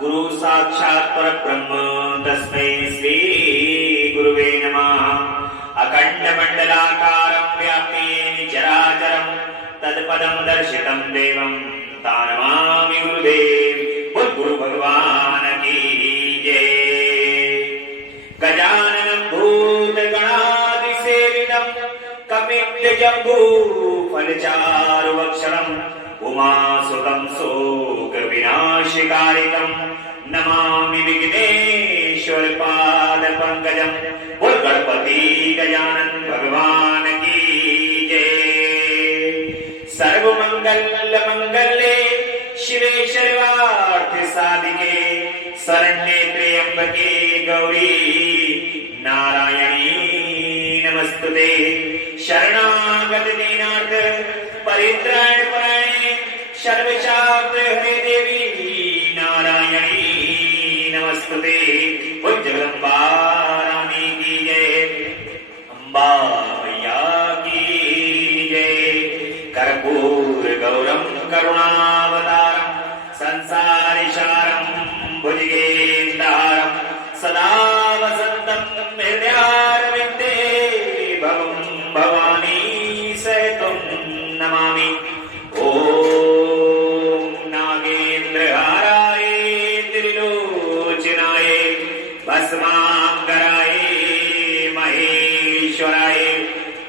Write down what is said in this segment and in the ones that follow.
गुरु साक्षात् परब्रह्म तस्मै श्री गुरुवे नमः। अखण्डमण्डलाकारं व्याप्तेन चराचरं तत्पदं दर्शितं देवं तानमामि गुरुदेव। बोल गुरु भगवान की जय। गजाननं भूतगणादिसेवितं कपित्थजम्बू फलचारुवक्षरं उमासुतं शोकविनाशकारितं नमामि विघ्नेश्वर पादपङ्कजं। बोल गणपति गजानन भगवान की जय। सर्वमंगलमंगले शिवे सर्वार्थ साधिके शरण्ये त्र्यंबके गौरी नारायणी नमस्तुते। शरणागत दीनार्थ परित्राण परायणे सर्वशास्त्र हरे देवी नारायणी नमस्तुते। बोल जगदम्बा रानी की जय। अम्बा मैया की जय। कर्पूर गौरम करुणावतारम संसारिसारम भुजगेन्द्रहारम सदा वसन्तं हृदयारविन्दे भवं भवानी सहितं नमामि। ओम नागेन्द्रहाराय त्रिलोचनाय भस्मांगराय महेश्वराय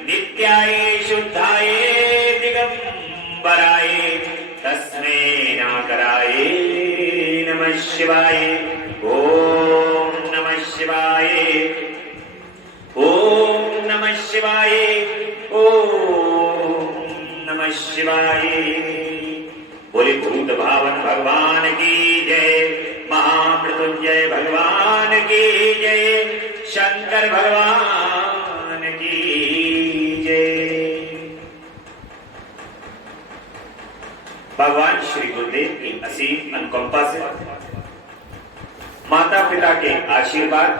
नित्याय शुद्धाय दिगंबराय तस्मै नागराय नमः शिवाय। ओम नमः शिवाय। ओम नमः शिवाय। ओम नमः शिवाय। बोले भूत भावन भगवान की जय। महामृत्युंजय भगवान की जय। शंकर भगवान की जय। भगवान श्री गुरुदेव की असीम अनुकंपा से माता पिता के आशीर्वाद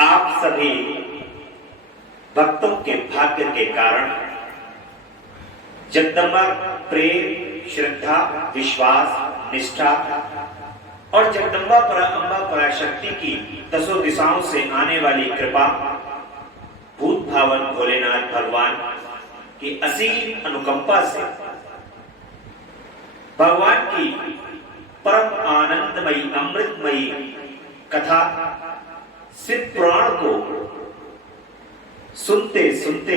आप सभी भक्तों के भाग्य के कारण जगदम्बा प्रेम श्रद्धा विश्वास निष्ठा और जगदम्बा अम्बा पराशक्ति की दसों दिशाओं से आने वाली कृपा भूत भावन भोलेनाथ भगवान की असीम अनुकंपा से भगवान की परम आनंदमयी अमृतमयी कथा शिव पुराण को सुनते सुनते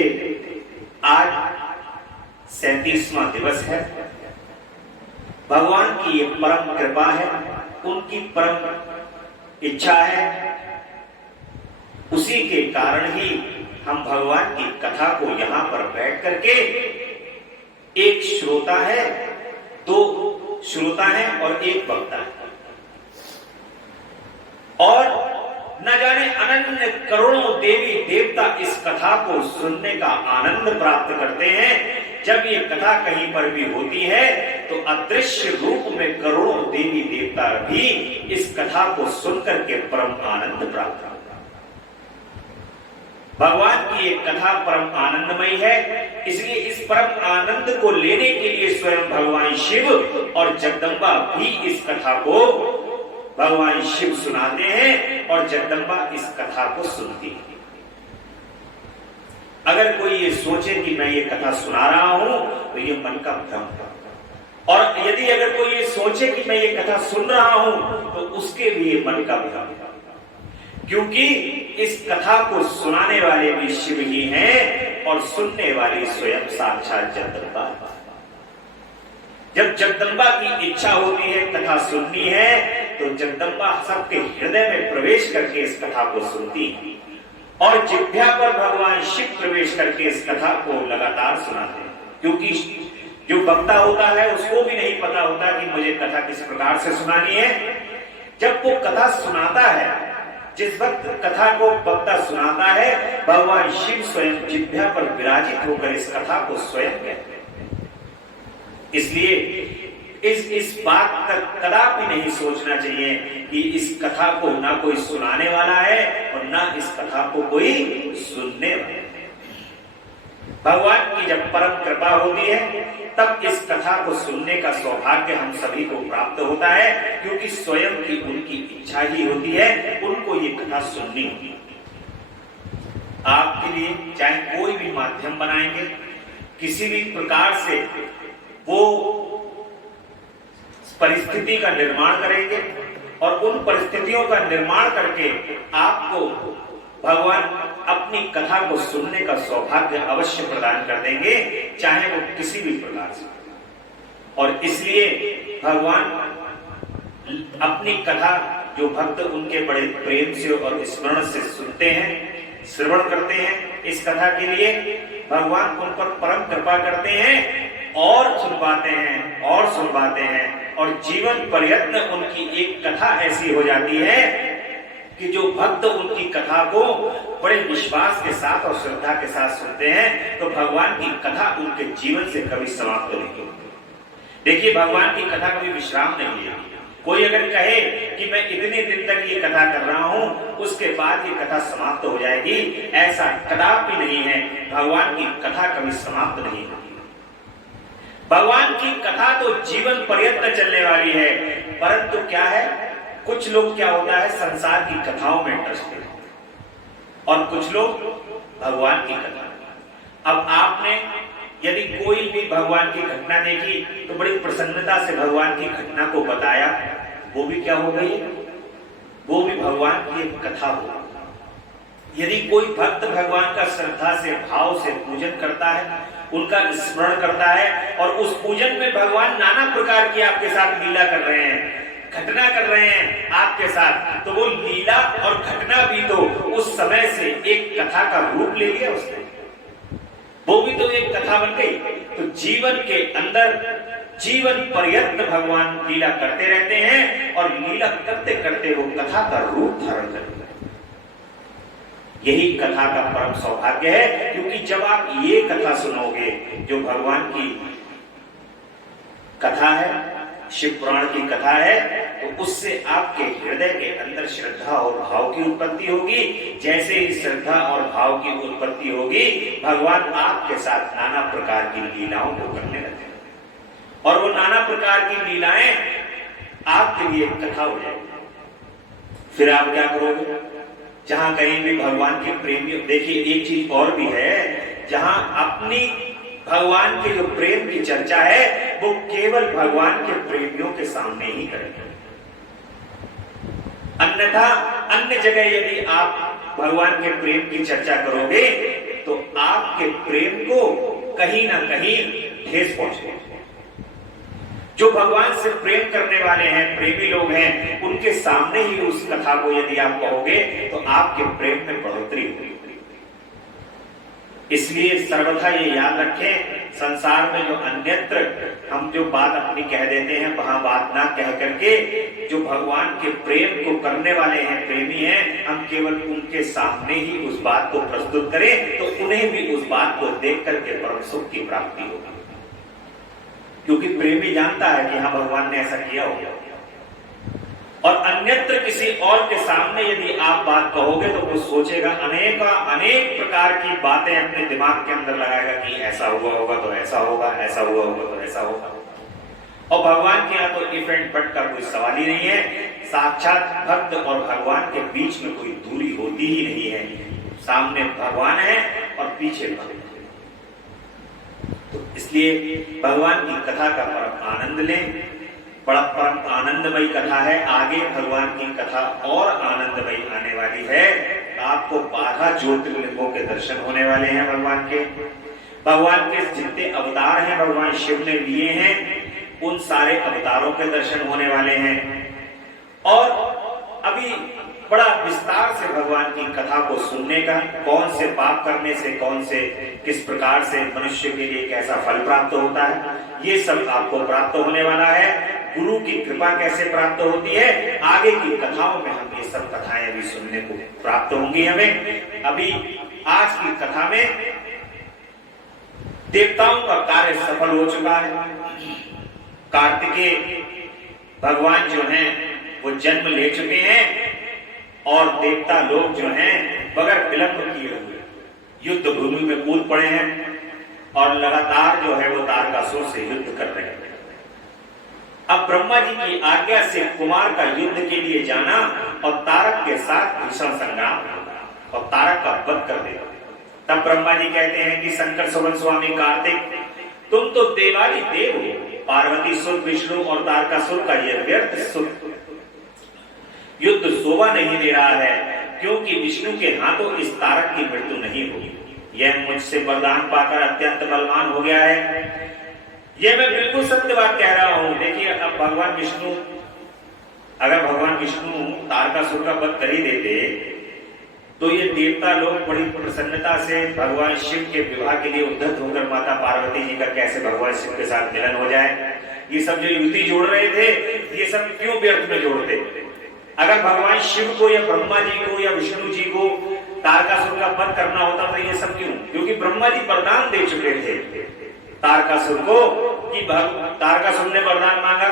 आज 37वां दिवस है। भगवान की ये परम कृपा है, उनकी परम इच्छा है। उसी के कारण ही हम भगवान की कथा को यहां पर बैठ करके एक श्रोता है, दो श्रोता है और एक वक्ता है और न जाने अनन्य करोड़ों देवी देवता इस कथा को सुनने का आनंद प्राप्त करते हैं। जब ये कथा कहीं पर भी होती है तो अदृश्य रूप में करोड़ों देवी देवता भी इस कथा को सुनकर के परम आनंद प्राप्त करते हैं। भगवान की ये कथा परम आनंदमयी है, इसलिए इस परम आनंद को लेने के लिए स्वयं भगवान शिव और जगदम्बा भी इस कथा को भगवान शिव सुनाते हैं और जगदम्बा इस कथा को सुनती है। अगर कोई ये सोचे कि मैं ये कथा सुना रहा हूं तो ये मन का भ्रम है, और यदि अगर कोई ये सोचे कि मैं ये कथा सुन रहा हूं तो उसके लिए मन का भ्रम है, क्योंकि इस कथा को सुनाने वाले भी शिव ही हैं और सुनने वाली स्वयं साक्षात जगदम्बा। जब जगदम्बा की इच्छा होती है कथा सुननी है तो जगदम्बा सबके हृदय में प्रवेश करके इस कथा को सुनती है और जिह्वा पर भगवान शिव प्रवेश करके इस कथा को लगातार सुनाते हैं। क्योंकि जो वक्ता होता है उसको भी नहीं पता होता कि मुझे कथा किस प्रकार से सुनानी है। जब वो कथा सुनाता है, जिस वक्त कथा को वक्ता सुनाता है, भगवान शिव स्वयं जिह्वा पर विराजित होकर इस कथा को स्वयं कहते हैं। इसलिए इस बात तक कदापि नहीं सोचना चाहिए कि इस कथा को ना कोई सुनाने वाला है और ना इस कथा को कोई सुनने वाला है। भगवान की जब परम कृपा होती है तब इस कथा को सुनने का सौभाग्य हम सभी को प्राप्त होता है, क्योंकि स्वयं की उनकी इच्छा ही होती है उनको ये कथा सुननी होती है। आपके लिए चाहे कोई भी माध्यम बनाएंगे, किसी भी प्रकार से वो परिस्थिति का निर्माण करेंगे और उन परिस्थितियों का निर्माण करके आपको भगवान अपनी कथा को सुनने का सौभाग्य अवश्य प्रदान कर देंगे, चाहे वो किसी भी प्रकार से। और इसलिए भगवान अपनी कथा जो भक्त उनके बड़े प्रेम से और स्मरण से सुनते हैं, श्रवण करते हैं, इस कथा के लिए भगवान उन पर परम कृपा करते हैं और सुनवाते हैं और सुनवाते हैं, और जीवन पर्यंत उनकी एक कथा ऐसी हो जाती है कि जो भक्त उनकी कथा को बड़े विश्वास के साथ और श्रद्धा के साथ सुनते हैं तो भगवान की कथा उनके जीवन से कभी समाप्त नहीं होती। देखिए, भगवान की कथा कभी विश्राम नहीं है। कोई अगर कहे कि मैं इतने दिन तक ये कथा कर रहा हूं, उसके बाद ये कथा समाप्त हो जाएगी, ऐसा कदापि नहीं है। भगवान की कथा कभी समाप्त नहीं होती। भगवान की कथा तो जीवन पर्यंत चलने वाली है। परंतु क्या है, कुछ लोग क्या होता है संसार की कथाओं में इंटरेस्ट हैं और कुछ लोग भगवान की कथा। अब आपने यदि कोई भी भगवान की घटना देखी तो बड़ी प्रसन्नता से भगवान की घटना को बताया, वो भी क्या हो गई, वो भी भगवान की एक कथा हो। यदि कोई भक्त भगवान का श्रद्धा से भाव से पूजन करता है, उनका स्मरण करता है और उस पूजन में भगवान नाना प्रकार की आपके साथ लीला कर रहे हैं, घटना कर रहे हैं आपके साथ, तो वो लीला और घटना भी तो उस समय से एक कथा का रूप ले लिया उसने, वो भी तो एक कथा बन गई। तो जीवन के अंदर जीवन पर्यंत भगवान लीला करते रहते हैं और लीला करते करते वो कथा का रूप धारण करते हैं। यही कथा का परम सौभाग्य है, क्योंकि जब आप ये कथा सुनोगे जो भगवान की कथा है, शिव पुराण की कथा है, तो उससे आपके हृदय के अंदर श्रद्धा और भाव की उत्पत्ति होगी। जैसे ही श्रद्धा और भाव की उत्पत्ति होगी, भगवान आपके साथ नाना प्रकार की लीलाओं को करने लगेंगे और वो नाना प्रकार की लीलाएं आपके लिए कथा हो जाएगी। फिर आप क्या करोगे, जहां कहीं भी भगवान के प्रेमी, देखिए एक चीज और भी है, जहां अपनी भगवान के जो प्रेम की चर्चा है वो केवल भगवान के प्रेमियों के सामने ही करेंगे। अन्यथा अन्य जगह यदि आप भगवान के प्रेम की चर्चा करोगे तो आपके प्रेम को कहीं ना कहीं ठेस पहुंचेगी। जो भगवान से प्रेम करने वाले हैं, प्रेमी लोग हैं, उनके सामने ही उस कथा को यदि आप कहोगे तो आपके प्रेम में बढ़ोतरी होगी। इसलिए सर्वथा ये याद रखें, संसार में जो अन्यत्र हम जो बात अपनी कह देते हैं वहां बात ना कह करके जो भगवान के प्रेम को करने वाले हैं, प्रेमी हैं, हम केवल उनके सामने ही उस बात को प्रस्तुत करें तो उन्हें भी उस बात को देख करके परम सुख की प्राप्ति होगी। क्योंकि प्रेमी जानता है कि हाँ भगवान ने ऐसा किया होगा। और अन्यत्र किसी और के सामने यदि आप बात कहोगे तो वो सोचेगा, अनेक प्रकार की बातें अपने दिमाग के अंदर लगाएगा कि ऐसा हुआ होगा तो ऐसा होगा, ऐसा हुआ होगा तो ऐसा होगा। और भगवान के यहाँ तो इफ एंड बट का कोई सवाल ही नहीं है। साक्षात भक्त और भगवान के बीच में कोई दूरी होती ही नहीं है। सामने भगवान है और पीछे भक्त। तो इसलिए भगवान की कथा का परम आनंद लें। बड़ा परम आनंदमयी कथा है। आगे भगवान की कथा और आनंदमयी आने वाली है। आपको 12 ज्योतिर्लिंगों के दर्शन होने वाले हैं। भगवान के जितने अवतार हैं भगवान शिव ने लिए हैं, उन सारे अवतारों के दर्शन होने वाले हैं। और अभी बड़ा विस्तार से भगवान की कथा को सुनने का, कौन से पाप करने से कौन से किस प्रकार से मनुष्य के लिए कैसा फल प्राप्त होता है, ये सब आपको प्राप्त होने वाला है। गुरु की कृपा कैसे प्राप्त होती है, आगे की कथाओं में हम ये सब कथाएं भी सुनने को प्राप्त होंगी हमें। अभी आज की कथा में देवताओं का कार्य सफल हो चुका है। कार्तिकेय भगवान जो हैं वो जन्म ले चुके हैं और देवता लोग जो हैं बगैर विलंब किए हुए युद्ध भूमि में कूद पड़े हैं। और लगातार जो है वो तारकासुर से युद्ध कर रहे हैं। अब ब्रह्मा जी की आज्ञा से कुमार का युद्ध के लिए जाना और तारक के साथ भीषण संग्राम और तारक का वध कर देना। तब ब्रह्मा जी कहते हैं कि शंकर सुवन स्वामी कार्तिक, तुम तो देवाली देव हो, पार्वती सुर विष्णु और तारकासुर का यह व्यर्थ युद्ध शोभा नहीं दे रहा है, क्योंकि विष्णु के हाथों इस तारक की मृत्यु नहीं होगी। यह मुझसे वरदान पाकर अत्यंत बलवान हो गया है। यह मैं बिल्कुल सत्य बात कह रहा हूं। देखिए, अब भगवान विष्णु, अगर भगवान विष्णु तारकासुर का वध कर ही देते तो ये देवता लोग बड़ी प्रसन्नता से भगवान शिव के विवाह के लिए उद्धत होकर माता पार्वती जी का कैसे भगवान शिव के साथ मिलन हो जाए, ये सब जो युति जोड़ रहे थे, ये सब क्यों व्यर्थ में जोड़ते? अगर भगवान शिव को या ब्रह्मा जी को या विष्णु जी को तारकासुर का वध करना होता तो ये सब क्यों? क्योंकि ब्रह्मा जी वरदान दे चुके थे तारकासुर को कि तारकासुर ने वरदान मांगा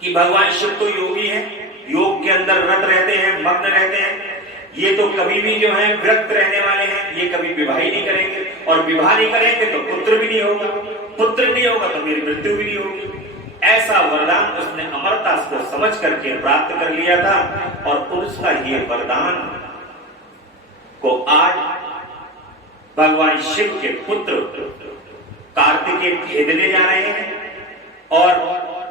कि भगवान शिव तो योगी है, योग के अंदर रत रहते हैं, मग्न रहते हैं, ये तो कभी भी जो है विरक्त रहने वाले हैं, ये कभी विवाह ही नहीं करेंगे, और विवाह नहीं करेंगे तो पुत्र भी नहीं होगा, पुत्र नहीं होगा तो मेरी मृत्यु भी नहीं होगी। ऐसा वरदान उसने अमरता को समझ करके प्राप्त कर लिया था, और उसका ये वरदान को आज भगवान शिव के पुत्र कार्तिकेय भेदने जा रहे हैं, और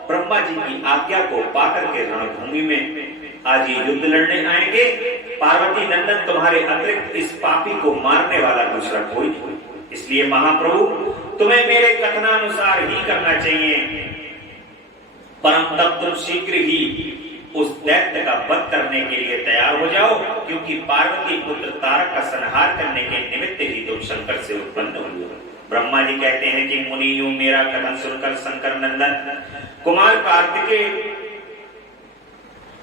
ब्रह्मा जी की आज्ञा को पाकर के रणभूमि में आज ये युद्ध लड़ने आएंगे। पार्वती नंदन, तुम्हारे अतिरिक्त इस पापी को मारने वाला दूसरा कोई नहीं, इसलिए महाप्रभु तुम्हें मेरे कथनानुसार ही करना चाहिए। परम तब तुम शीघ्र ही उस दैत्य का वध करने के लिए तैयार हो जाओ, क्योंकि पार्वती पुत्र तारक का संहार करने के निमित्त ही तुम शंकर से उत्पन्न हुए। ब्रह्मा जी कहते हैं कि मुनियों, मेरा कथन सुनकर शंकर नंदन कुमार कार्तिकेय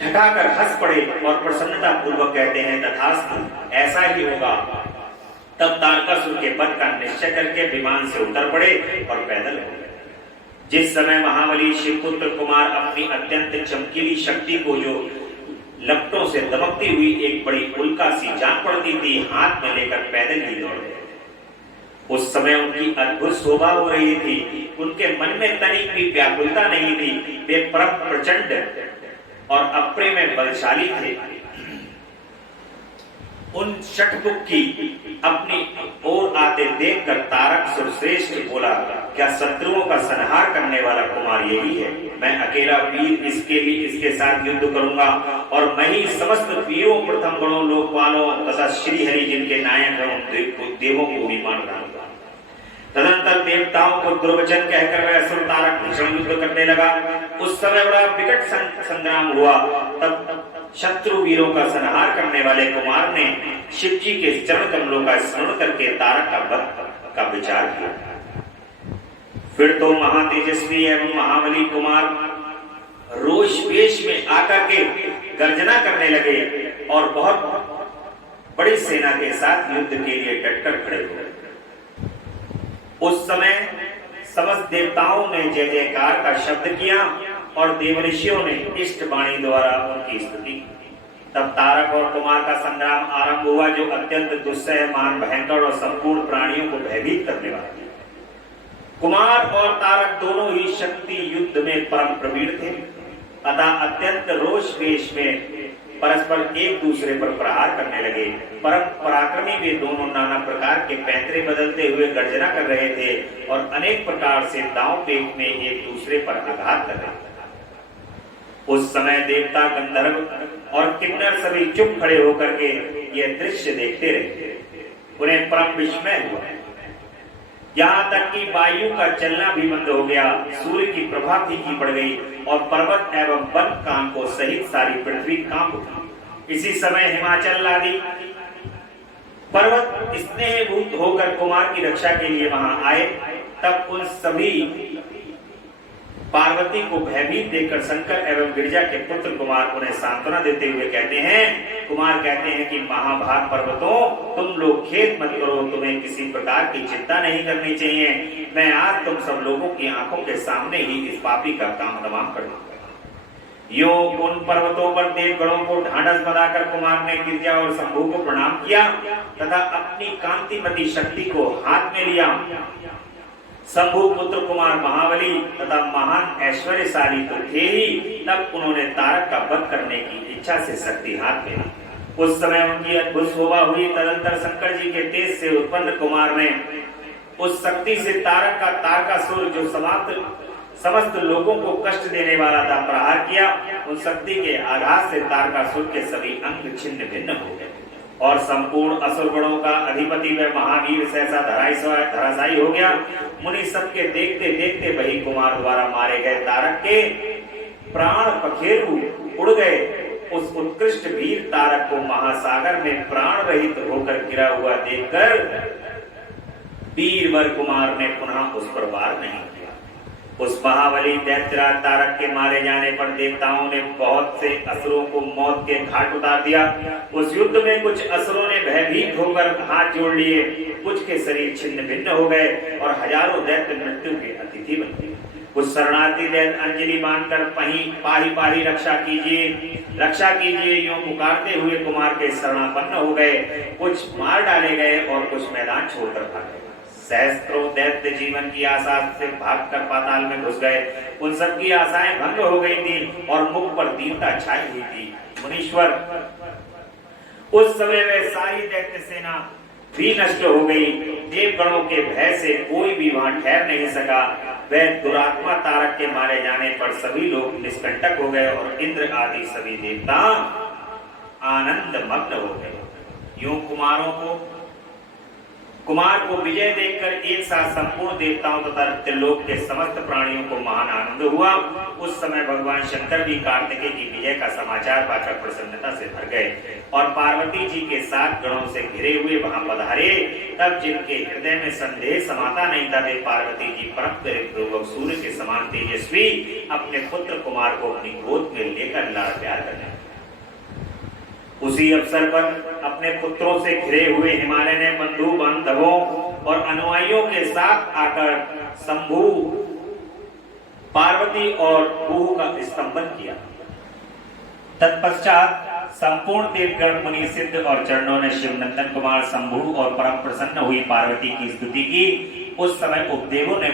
ठठाकर हंस पड़े और प्रसन्नता पूर्वक कहते हैं, तथास्तु, ऐसा ही होगा। तब तारकासुर के वध का निश्चय करके विमान से उतर पड़े और पैदल हो गए। जिस समय महाबली शिवपुत्र कुमार अपनी अत्यंत चमकीली शक्ति को जो लपटों से दमकती हुई एक बड़ी उल्का सी जान पड़ती थी, हाथ में लेकर पैदल ही दौड़ गए। उस समय उनकी अद्भुत शोभा हो रही थी, उनके मन में तनिक भी व्याकुलता नहीं थी, वे परम प्रचंड और अप्रेम बलशाली थे। उन शठमुख की अपनी ओर आते देखकर तारक सुरश्रेष्ठ बोला, क्या शत्रुओं का संहार करने वाला कुमार यही है? मैं अकेला वीर इसके साथ युद्ध करूंगा, और मैं ही समस्त वीरों, प्रथम गणों, लोकपालों तथा श्रीहरि जिनके नायक देवों को भी मान रहा हूं। तदंतर देवताओं को दुर्वचन कहकर वह असुर तारक भीषण युद्ध करने लगा। उस समय बड़ा विकट संग्राम हुआ। तब शत्रु वीरों का संहार करने वाले कुमार ने शिव जी के चरण कमलों का स्मरण करके तारक का वध का विचार किया। फिर तो महातेजस्वी एवं महाबली कुमार रोष वेश में आकर के गर्जना करने लगे और बहुत बड़ी सेना के साथ युद्ध के लिए डटकर खड़े हो गए। उस समय समस्त देवताओं ने जय जयकार का शब्द किया और देवऋषियों ने इष्ट वाणी द्वारा उनकी स्तुति की। तब तारक और कुमार का संग्राम आरंभ हुआ, जो अत्यंत दुस्सह, महान, भयंकर और संपूर्ण प्राणियों को भयभीत करने वाला था। कुमार और तारक दोनों ही शक्ति युद्ध में परम प्रवीण थे, अतः अत्यंत रोष वेश में परस्पर एक दूसरे पर प्रहार करने लगे। परम पराक्रमी वे दोनों नाना प्रकार के पैंतरे बदलते हुए गर्जना कर रहे थे और अनेक प्रकार से दांव पेच में एक दूसरे पर आघात कर रहे थे। उस समय देवता, गंधर्व और किन्नर सभी चुप खड़े होकर के यह दृश्य देखते रहे। उन्हें परम विस्मय हुआ, यहाँ तक कि वायु का चलना भी बंद हो गया, सूर्य की प्रभा फीकी पड़ गई और पर्वत एवं वन कान को सहित सारी पृथ्वी कांप उठी। इसी समय हिमाचल आदि पर्वत स्नेहभूत होकर कुमार की रक्षा के लिए वहां आए। तब उन सभी पार्वती को भयभीत देखकर शंकर एवं गिरिजा के पुत्र कुमार उन्हें सांत्वना देते हुए कहते हैं, कुमार कहते हैं कि महाभाग पर्वतों, तुम लोग खेद मत करो, तुम्हें किसी प्रकार की चिंता नहीं करनी चाहिए। मैं आज तुम सब लोगों की आंखों के सामने ही इस पापी का काम तमाम कर दूंगा। यो उन पर्वतों पर देवगणों को ढांढस बनाकर कुमार ने गिरिजा और शंभु को प्रणाम किया तथा अपनी कांतिमती शक्ति को हाथ में लिया शंभु पुत्र कुमार महाबली तथा महान ऐश्वर्यशाली तो थे ही, तब उन्होंने तारक का वध करने की इच्छा से शक्ति हाथ में ली। उस समय उनकी अद्भुत शोभा हुई। तदंतर शंकर जी के तेज से उत्पन्न कुमार ने उस शक्ति से तारक का तारकासुर जो समस्त लोगों को कष्ट देने वाला था प्रहार किया। उस शक्ति के आघात से तारकासुर के सभी अंग छिन्न भिन्न हो गए और संपूर्ण असुर गणों का अधिपति व महावीर सहसा धराशायी हो गया। मुनि सबके देखते देखते वही कुमार द्वारा मारे गए तारक के प्राण पखेरु उड़ गए। उस उत्कृष्ट वीर तारक को महासागर में प्राण रहित होकर गिरा हुआ देखकर वीरवर कुमार ने पुनः उस पर वार नहीं किया। उस महाबली दैत्यराज तारक के मारे जाने पर देवताओं ने बहुत से असुरों को मौत के घाट उतार दिया। उस युद्ध में कुछ असुरों ने भयभीत होकर हाथ जोड़ लिए, कुछ के शरीर छिन्न भिन्न हो गए और हजारों दैत्य मृत्यु के अतिथि बन गए। कुछ शरणार्थी दैत्य अंजलि बांधकर पाही पाही रक्षा कीजिए यूं पुकारते हुए कुमार के शरणापन्न हो गए। कुछ मार डाले गए और कुछ मैदान छोड़कर भाग गए। सहस्त्रों दैत्य जीवन की आशा से भागकर पाताल में घुस गए। उन सबकी आशाएं भंग हो गई थी और मुख पर दीनता छाई हुई थी। मुनीश्वर, उस समय वह सारी दैत्य सेना भी नष्ट हो गई। देवगणों के भय से कोई भी वहां ठहर नहीं सका। वह दुरात्मा तारक के मारे जाने पर सभी लोग निष्कंटक हो गए और इंद्र आदि सभी देवता आनंद मग्न हो गए। यूं कुमार को विजय देखकर एक साथ संपूर्ण देवताओं तथा त्रिलोक के समस्त प्राणियों को महान आनंद हुआ। उस समय भगवान शंकर भी कार्तिकेय की विजय का समाचार पाकर प्रसन्नता से भर गए और पार्वती जी के साथ गणों से घिरे हुए वहां पधारे। तब जिनके हृदय में संदेह समाता नहीं था, वे पार्वती जी परम प्रेमपूर्वक सूर्य के समान तेजस्वी अपने पुत्र कुमार को अपनी गोद में लेकर लाड़ प्यार करने। उसी अवसर पर अपने पुत्रों से घिरे हुए हिमालय ने बंधु बांधवों और अनुयायियों के साथ आकर शंभु, पार्वती और कुहू का स्तंभन किया। तत्पश्चात संपूर्ण देवगण, मुनि, सिद्ध और चरणों ने शिवनंदन कुमार शंभु और परम प्रसन्न हुई पार्वती की स्तुति की। उस समय उपदेवों ने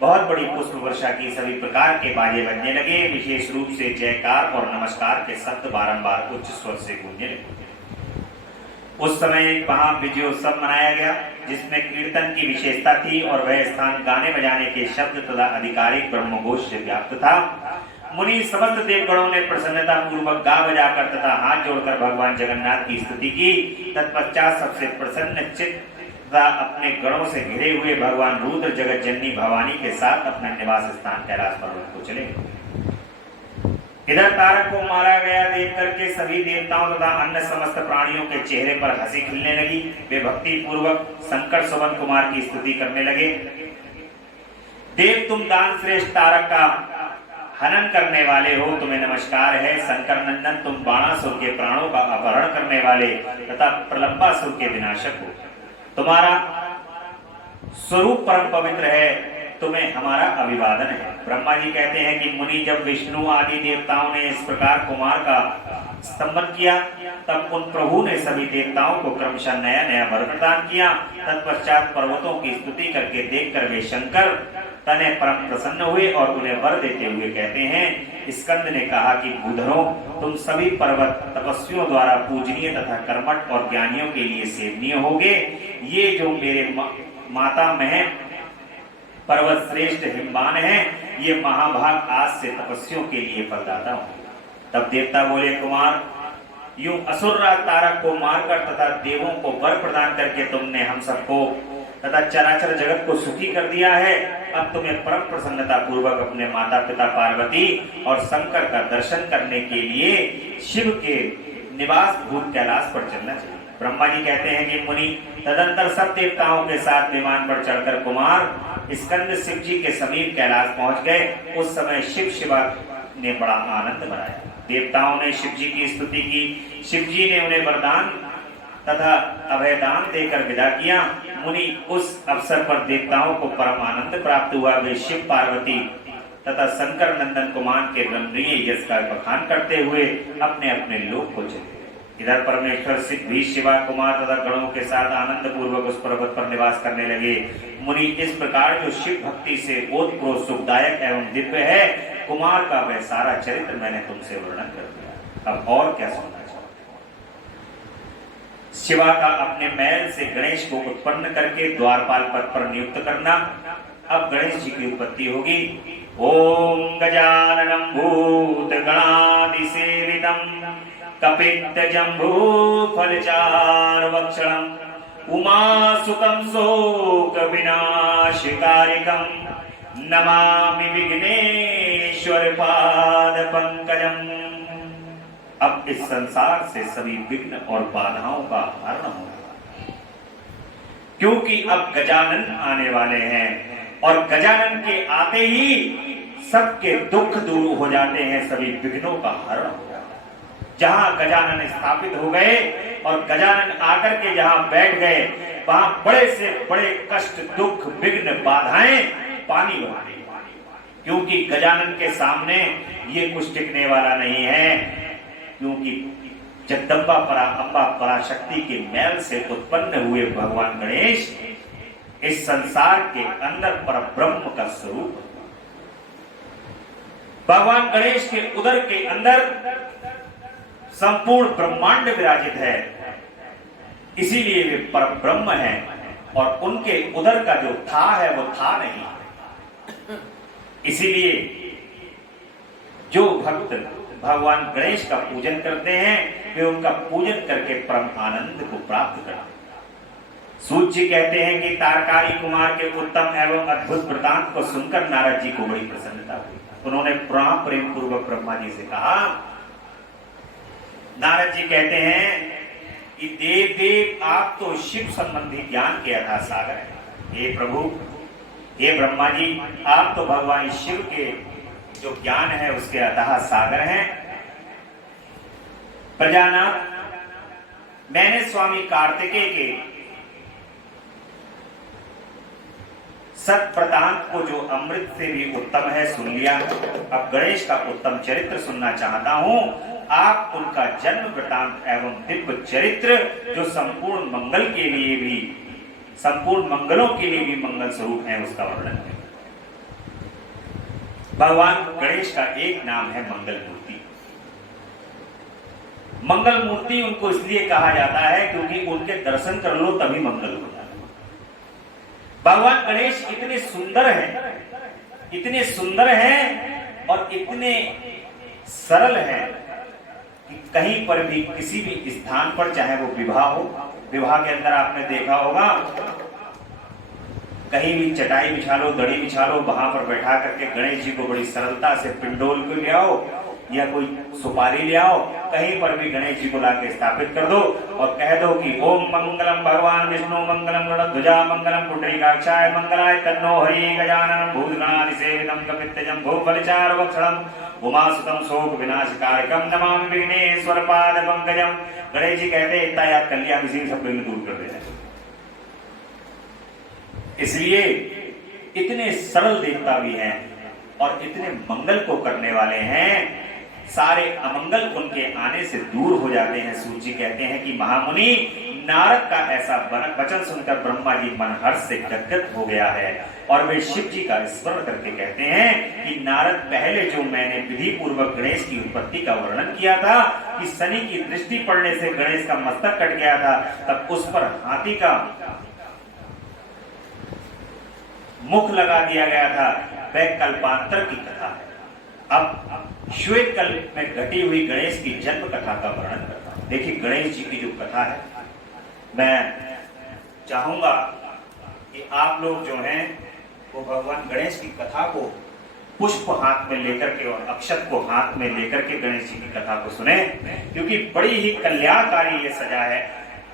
बहुत बड़ी पुष्प वर्षा की। सभी प्रकार के बाजे बजने लगे। विशेष रूप से जयकार और नमस्कार के शब्द बारंबार उच्च स्वर से गूंजने लगे। उस समय वहां विजयोत्सव मनाया गया, जिसमें कीर्तन की विशेषता थी और वह स्थान गाने बजाने के शब्द तथा आधिकारिक ब्रह्मघोष से व्याप्त था। मुनि समस्त देवगणों ने प्रसन्नता पूर्वक गा बजाकर तथा हाथ जोड़कर भगवान जगन्नाथ की स्तुति की। तत्पश्चात सबसे प्रसन्न चित्त अपने गणों से घिरे हुए भगवान रुद्र जगत जननी भवानी के साथ अपने निवास स्थान कैलाश पर्वत को चले। इधर तारक को मारा गया देख करके सभी देवताओं तथा अन्य समस्त प्राणियों के चेहरे पर हंसी खिलने लगी। वे भक्ति पूर्वक शंकर सुवन कुमार की स्तुति करने लगे। देव, तुम दान श्रेष्ठ तारक का हनन करने वाले हो, तुम्हें नमस्कार है। शंकर नंदन, तुम बाणासुर के प्राणों का अपहरण करने वाले तथा प्रलंबासुर के विनाशक हो। तुम्हारा स्वरूप परम पवित्र है, तुम्हें हमारा अभिवादन है। ब्रह्मा जी कहते हैं कि मुनि, जब विष्णु आदि देवताओं ने इस प्रकार कुमार का स्तंभन किया, तब उन प्रभु ने सभी देवताओं को क्रमशः नया नया वर प्रदान किया। तत्पश्चात पर्वतों की स्तुति करके देखकर वे शंकर तने परम प्रसन्न हुए और उन्हें वर देते हुए कहते हैं। स्कंद ने कहा कि भूधरों, तुम सभी पर्वत तपस्वियों द्वारा पूजनीय तथा कर्मठ और ज्ञानियों के लिए सेवनीय होगे। ये जो मेरे माता में पर्वत श्रेष्ठ हिमवान है, ये महाभाग आज से तपस्वियों के लिए फलदाता होंगे। तब देवता बोले, कुमार, यूं असुर राज तारक को मारकर तथा देवों को वर प्रदान करके तुमने हम सबको तथा चराचर जगत को सुखी कर दिया है। अब तुम्हें परम प्रसन्नता पूर्वक अपने माता पिता पार्वती और शंकर का दर्शन करने के लिए शिव के निवास भूत कैलाश पर चलना चाहिए। ब्रह्मा जी कहते हैं कि मुनि, तदंतर सब देवताओं के साथ विमान पर चढ़कर कुमार स्कंद शिव जी के समीप कैलाश पहुंच गए। उस समय शिवा ने बड़ा आनंद मनाया। देवताओं ने शिव जी की स्तुति की। शिव जी ने उन्हें वरदान तथा अभयदान देकर विदा किया। मुनि, उस अवसर पर देवताओं को परम आनंद प्राप्त हुआ। वे शिव, पार्वती तथा शंकर नंदन कुमार के रमणीय यश का बखान करते हुए अपने अपने लोक को चले। इधर परमेश्वर भी शिवा कुमार तथा गणों के साथ आनंद पूर्वक उस पर्वत पर निवास करने लगे। मुनि, इस प्रकार जो शिव भक्ति से ओतप्रोत सुखदायक एवं दिव्य है, कुमार का वह सारा चरित्र मैंने तुमसे वर्णन कर दिया। अब और क्या सुनना चाहते हो? शिवा का अपने महल से गणेश को उत्पन्न करके द्वारपाल पद पर नियुक्त करना। अब गणेश जी की उत्पत्ति होगी। ओम गजाननं भूत गणादि सेवितम् कपित्त जम्बू फलचार वक्षणम् उमासुतं शोक विनाशकारिकं नमामि विघ्नेश्वर पाद पंकजम्। अब इस संसार से सभी विघ्न और बाधाओं का हरण होगा, क्योंकि अब गजानन आने वाले हैं और गजानन के आते ही सबके दुख दूर हो जाते हैं, सभी विघ्नों का हरण होगा। जहां गजानन स्थापित हो गए और गजानन आकर के जहां बैठ गए, वहां बड़े से बड़े कष्ट, दुख, विघ्न, बाधाएं पानी बन गई, क्योंकि गजानन के सामने ये कुछ टिकने वाला नहीं है। क्योंकि जगदम्बा अम्बा पराशक्ति के मैल से उत्पन्न हुए भगवान गणेश इस संसार के अंदर परब्रह्म का स्वरूप। भगवान गणेश के उदर के अंदर संपूर्ण ब्रह्मांड विराजित है, इसीलिए वे परब्रह्म है और उनके उदर का जो था है वो था नहीं। इसीलिए जो भक्त भगवान गणेश का पूजन करते हैं वे उनका पूजन करके परम आनंद को प्राप्त करते हैं। सूत जी कहते हैं कि तारकारी कुमार के उत्तम एवं अद्भुत वृतांत को सुनकर नारद जी को बड़ी प्रसन्नता हुई। उन्होंने प्रेम पूर्वक ब्रह्मा जी से कहा। नारद जी कहते हैं कि देव देव आप तो शिव संबंधी ज्ञान के अथाह सागर हैं। हे प्रभु, हे ब्रह्मा जी, आप तो भगवान शिव के जो ज्ञान है उसके अथाह सागर हैं। प्रजानाथ, मैंने स्वामी कार्तिकेय के सत्प्रतांत को जो अमृत से भी उत्तम है सुन लिया। अब गणेश का उत्तम चरित्र सुनना चाहता हूं। आप उनका जन्म वृतांत एवं दिव्य चरित्र जो संपूर्ण मंगल के लिए भी, संपूर्ण मंगलों के लिए भी मंगल स्वरूप है, उसका वर्णन करें। भगवान गणेश का एक नाम है मंगल मूर्ति। मंगल मूर्ति उनको इसलिए कहा जाता है क्योंकि उनके दर्शन कर लो तभी मंगल होता है। भगवान गणेश इतने सुंदर हैं, इतने सुंदर हैं और इतने सरल हैं कि कहीं पर भी किसी भी स्थान पर, चाहे वो विवाह हो, विवाह के अंदर आपने देखा होगा कहीं भी चटाई बिछा लो, दड़ी बिछा लो, वहां पर बैठा करके गणेश जी को बड़ी सरलता से पिंडोल को ले आओ या कोई सुपारी ले आओ, कहीं पर भी गणेश जी को लाके स्थापित कर दो और कह दो कि ओम मंगलम भगवान विष्णु मंगलम गणध्वजा मंगलम पुंडरीकाक्षाय मंगलाय तन्नो हरि गजाननं भूतगणादि सेवितं कपित्थजं भूफलचार वक्षणम् उमासुतं शोक विनाशकारकं नमामि विघ्नेश्वर पाद पंकजं। गणेश जी कहते इतना याद कर लिया, इसी सब दूर कर देना। इसलिए इतने सरल देवता भी हैं और इतने मंगल को करने वाले हैं, सारे अमंगल उनके आने से दूर हो जाते हैं। सूत जी कहते हैं कि महामुनि, नारद का ऐसा वचन सुनकर ब्रह्मा जी मन हर्ष से गदगद हो गया है और वे शिव जी का स्मरण करके कहते हैं कि नारद, पहले जो मैंने विधि पूर्वक गणेश की उत्पत्ति का वर्णन किया था कि शनि की दृष्टि पड़ने से गणेश का मस्तक कट गया था, तब उस पर हाथी का मुख लगा दिया गया था, वह कल्पांतर की कथा है। अब श्वेत कल्प में घटी हुई गणेश की जन्म कथा का वर्णन करता हूं। देखिए गणेश जी की जो कथा है, मैं चाहूंगा कि आप लोग जो हैं वो भगवान गणेश की कथा को पुष्प हाथ में लेकर के और अक्षत को हाथ में लेकर के गणेश जी की कथा को सुने, क्योंकि बड़ी ही कल्याणकारी ये सजा है,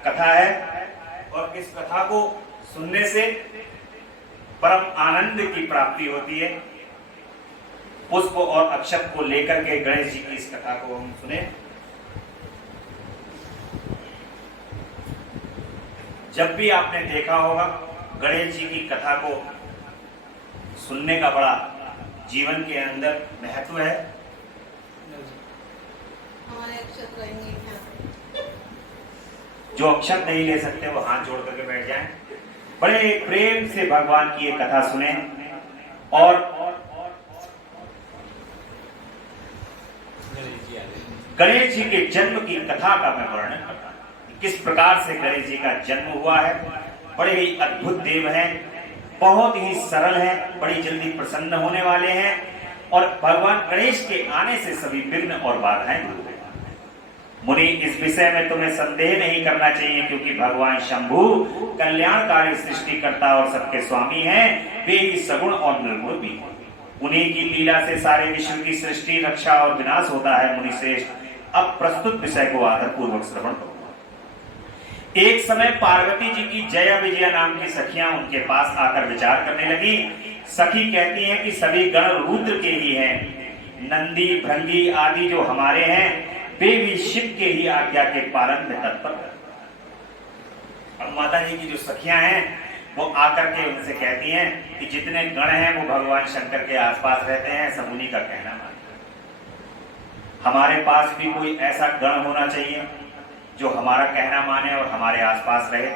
कथा है और इस कथा को सुनने से परम आनंद की प्राप्ति होती है। पुष्प और अक्षत को लेकर के गणेश जी की इस कथा को हम सुने। जब भी आपने देखा होगा गणेश जी की कथा को सुनने का बड़ा जीवन के अंदर महत्व है। हमारे अक्षत रहेंगे। जो अक्षत नहीं ले सकते वो हाथ जोड़ करके बैठ जाएं। बड़े प्रेम से भगवान की ये कथा सुने और गणेश जी के जन्म की कथा का मैं वर्णन करता हूं। किस प्रकार से गणेश जी का जन्म हुआ है। बड़े ही अद्भुत देव हैं, बहुत ही सरल है, बड़ी जल्दी प्रसन्न होने वाले हैं और भगवान गणेश के आने से सभी विघ्न और बाधाएं दूर हैं। मुनि, इस विषय में तुम्हें संदेह नहीं करना चाहिए क्योंकि भगवान शंभु कल्याणकारी सृष्टिकर्ता और सबके स्वामी हैं। वे ही सगुण और निर्गुण भी हैं। उन्हीं की लीला से सारे विश्व की सृष्टि, रक्षा और विनाश होता है। मुनि श्रेष्ठ, अब प्रस्तुत विषय को आदर पूर्वक श्रवण करो। एक समय पार्वती जी की जया विजया नाम की सखियां उनके पास आकर विचार करने लगी। सखी कहती हैं कि सभी गण रुद्र के ही हैं। नंदी, भृंगी आदि जो हमारे हैं वे भी शिव के ही आज्ञा के पालन में तत्पर। अब माता जी की जो सखियां हैं वो आकर के उनसे कहती हैं कि जितने गण हैं वो भगवान शंकर के आसपास रहते हैं, सब उन्हीं का कहना माने। हमारे पास भी कोई ऐसा गण होना चाहिए जो हमारा कहना माने और हमारे आसपास रहे।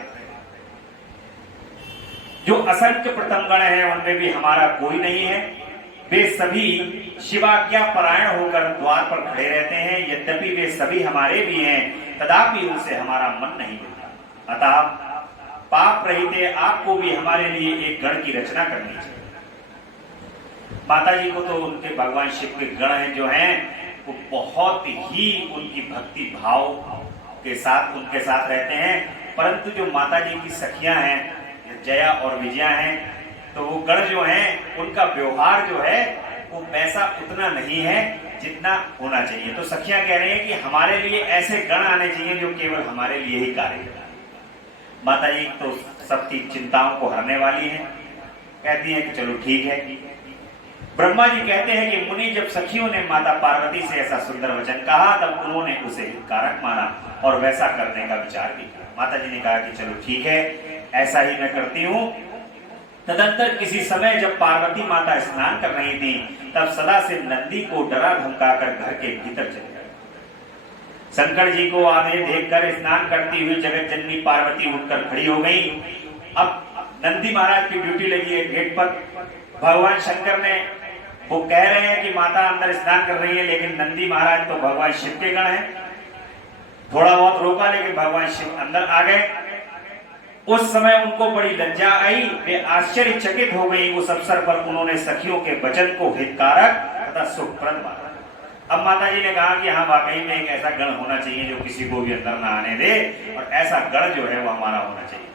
जो असंख्य प्रथम गण हैं उनमें भी हमारा कोई नहीं है। वे सभी शिवाज्ञा परायण होकर द्वार पर खड़े रहते हैं। यद्यपि वे सभी हमारे भी हैं तथापि उनसे हमारा मन नहीं मिलता। अतः पाप रहित आपको भी हमारे लिए एक गण की रचना करनी चाहिए। माता जी को तो उनके भगवान शिव के गण हैं जो हैं वो बहुत ही उनकी भक्ति भाव के साथ उनके साथ रहते हैं। परंतु जो माता जी की सखियां हैं जया और विजया हैं तो वो गण जो हैं उनका व्यवहार जो है वो वैसा उतना नहीं है जितना होना चाहिए। तो सखियां कह रही हैं कि हमारे लिए ऐसे गण आने चाहिए जो केवल हमारे लिए ही कार्य करें। माता जी तो सबकी चिंताओं को हरने वाली हैं, कहती हैं कि चलो ठीक है। ब्रह्मा जी कहते हैं कि मुनि, जब सखियों ने माता पार्वती से ऐसा सुंदर वचन कहा तब उन्होंने उसे हितकारक माना और वैसा करने का विचार भी किया। माता जी ने कहा कि चलो ठीक है, ऐसा ही मैं करती हूँ। तदंतर किसी समय जब पार्वती माता स्नान कर रही थी तब सदा से नंदी को डरा धमकाकर घर के भीतर चले गए। शंकर जी को आधे देखकर स्नान करती हुई जगत जननी पार्वती उठकर खड़ी हो गई। अब नंदी महाराज की ड्यूटी लगी है गेट पर। भगवान शंकर ने वो कह रहे हैं कि माता अंदर स्नान कर रही है, लेकिन नंदी महाराज तो भगवान शिव के गण हैं। थोड़ा बहुत रोका लेकिन भगवान शिव अंदर आ गए। उस समय उनको बड़ी लज्जा आई, वे आश्चर्यचकित हो गई। उस अवसर पर उन्होंने सखियों के वचन को हितकारक तथा सुखप्रद माना। अब माता जी ने कहा कि हाँ, वाकई में एक ऐसा गण होना चाहिए जो किसी को भी अंदर ना आने दे और ऐसा गण जो है वो हमारा होना चाहिए।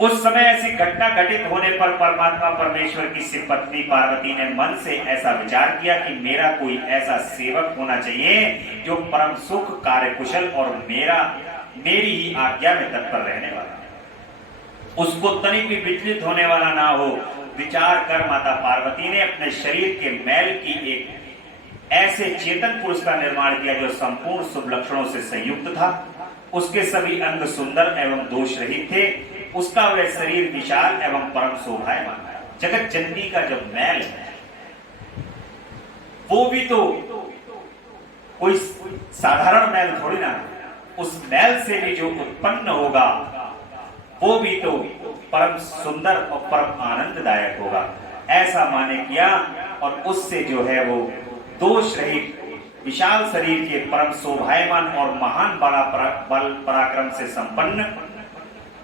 उस समय ऐसी घटना घटित होने पर परमात्मा परमेश्वर की शिव पत्नी पार्वती ने मन से ऐसा विचार किया कि मेरा कोई ऐसा सेवक होना चाहिए जो परम सुख, कार्यकुशल और मेरी ही आज्ञा में तत्पर रहने वाला है, उसको तनिक भी विचलित होने वाला ना हो। विचार कर माता पार्वती ने अपने शरीर के मैल की एक ऐसे चेतन पुरुष का निर्माण किया जो संपूर्ण शुभ लक्षणों से संयुक्त था। उसके सभी अंग सुंदर एवं दोष रहित थे। उसका वह शरीर विशाल एवं परम शोभायमान है। जगत जननी का जो मैल है वो भी तो कोई साधारण मैल थोड़ी ना, उस मैल से भी जो उत्पन्न होगा वो भी तो परम सुंदर और परम आनंददायक होगा, ऐसा माने किया। और उससे जो है वो दोष रहित विशाल शरीर के परम शोभायमान और महान बल पराक्रम से संपन्न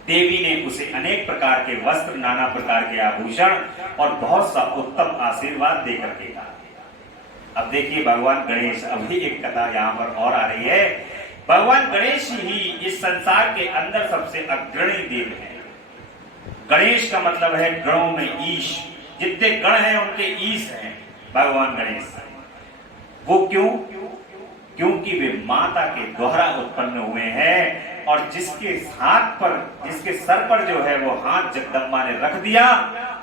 देवी ने उसे अनेक प्रकार के वस्त्र, नाना प्रकार के आभूषण और बहुत सा उत्तम आशीर्वाद देकर के कहा। अब देखिए भगवान गणेश, अभी एक कथा यहाँ पर और आ रही है। भगवान गणेश ही इस संसार के अंदर सबसे अग्रणी देव है। गणेश का मतलब है गणों में ईश। जितने गण हैं उनके ईश हैं भगवान गणेश। वो क्यों? क्योंकि वे माता के द्वारा उत्पन्न हुए हैं और जिसके हाथ पर, जिसके सर पर जो है वो हाथ जगदम्बा ने रख दिया,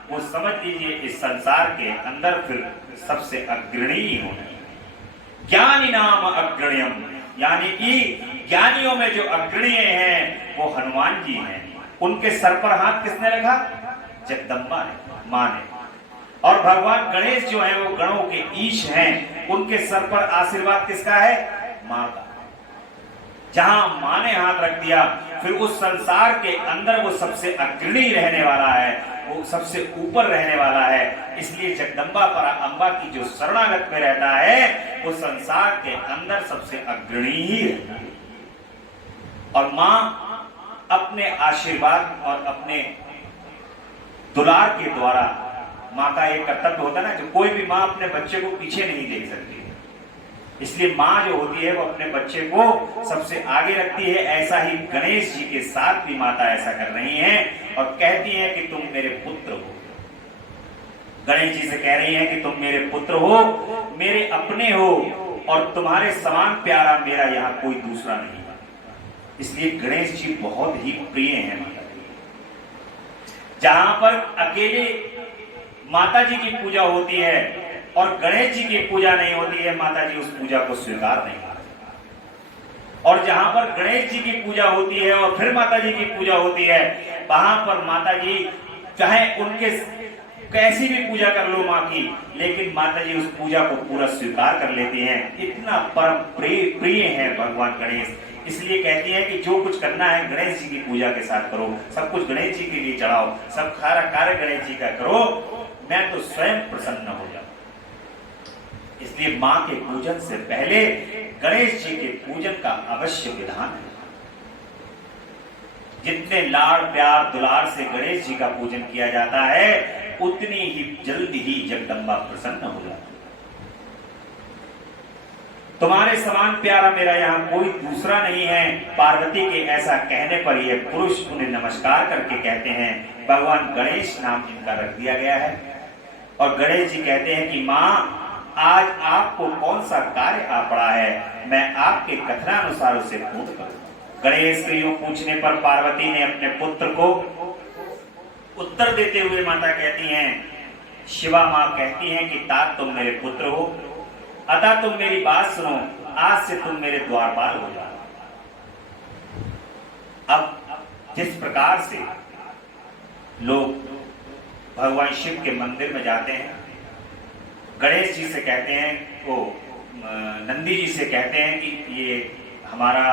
वो समझ लीजिए इस संसार के अंदर फिर सबसे अग्रणी होने। ज्ञानी नाम अग्रणीयम, यानी कि ज्ञानियों में जो अग्रणीय हैं वो हनुमान जी हैं। उनके सर पर हाथ किसने रखा? जगदम्बा ने, मां ने। और भगवान गणेश जो है वो गणों के ईश हैं। उनके सर पर आशीर्वाद किसका है? मां का। जहां माँ ने हाथ रख दिया, फिर उस संसार के अंदर वो सबसे अग्रणी रहने वाला है, वो सबसे ऊपर रहने वाला है। इसलिए जगदम्बा पर अम्बा की जो शरणागत में रहता है, वो संसार के अंदर सबसे अग्रणी ही रहता है। और माँ अपने आशीर्वाद और अपने दुलार के द्वारा, माँ का एक कर्तव्य होता है ना कि कोई भी माँ अपने बच्चे को पीछे नहीं देख सकती, इसलिए माँ जो होती है वो अपने बच्चे को सबसे आगे रखती है। ऐसा ही गणेश जी के साथ भी माता ऐसा कर रही हैं और कहती हैं कि तुम मेरे पुत्र हो। गणेश जी से कह रही हैं कि तुम मेरे पुत्र हो, मेरे अपने हो, और तुम्हारे समान प्यारा मेरा यहाँ कोई दूसरा नहीं। इसलिए गणेश जी बहुत ही प्रिय हैं माता जी। जहां पर अकेले माता जी की पूजा होती है और गणेश जी की पूजा नहीं होती है, माता जी उस पूजा को स्वीकार नहीं करती। और जहां पर गणेश जी की पूजा होती है और फिर माता जी की पूजा होती है, वहां पर माता जी चाहे उनके कैसी भी पूजा कर लो माँ की, लेकिन माता जी उस पूजा को पूरा स्वीकार कर लेती हैं। इतना परम प्रिय है भगवान गणेश। इसलिए कहती है कि जो कुछ करना है गणेश जी की पूजा के साथ करो, सब कुछ गणेश जी के लिए चढ़ाओ, सब सारा कार्य गणेश जी का करो, मैं तो स्वयं प्रसन्न हो जाऊं। इसलिए माँ के पूजन से पहले गणेश जी के पूजन का अवश्य विधान है। जितने लाड़ प्यार दुलार से गणेश जी का पूजन किया जाता है, उतनी ही जल्दी ही जगदम्बा प्रसन्न हो जाती। तुम्हारे समान प्यारा मेरा यहाँ कोई दूसरा नहीं है। पार्वती के ऐसा कहने पर यह पुरुष उन्हें नमस्कार करके कहते हैं, भगवान गणेश नाम इनका रख दिया गया है। और गणेश जी कहते हैं कि माँ, आज आपको कौन सा कार्य आ पड़ा है, मैं आपके कथनानुसार उसे पूर्ण करूं। गणेश के यूं पूछने पर पार्वती ने अपने पुत्र को उत्तर देते हुए माता कहती हैं, शिवा माँ कहती हैं कि तात तुम मेरे पुत्र हो, अतः तुम मेरी बात सुनो, आज से तुम मेरे द्वारपाल हो जाओ। अब जिस प्रकार से लोग भगवान शिव के मंदिर में जाते हैं, गणेश जी से कहते हैं, वो नंदी जी से कहते हैं कि ये हमारा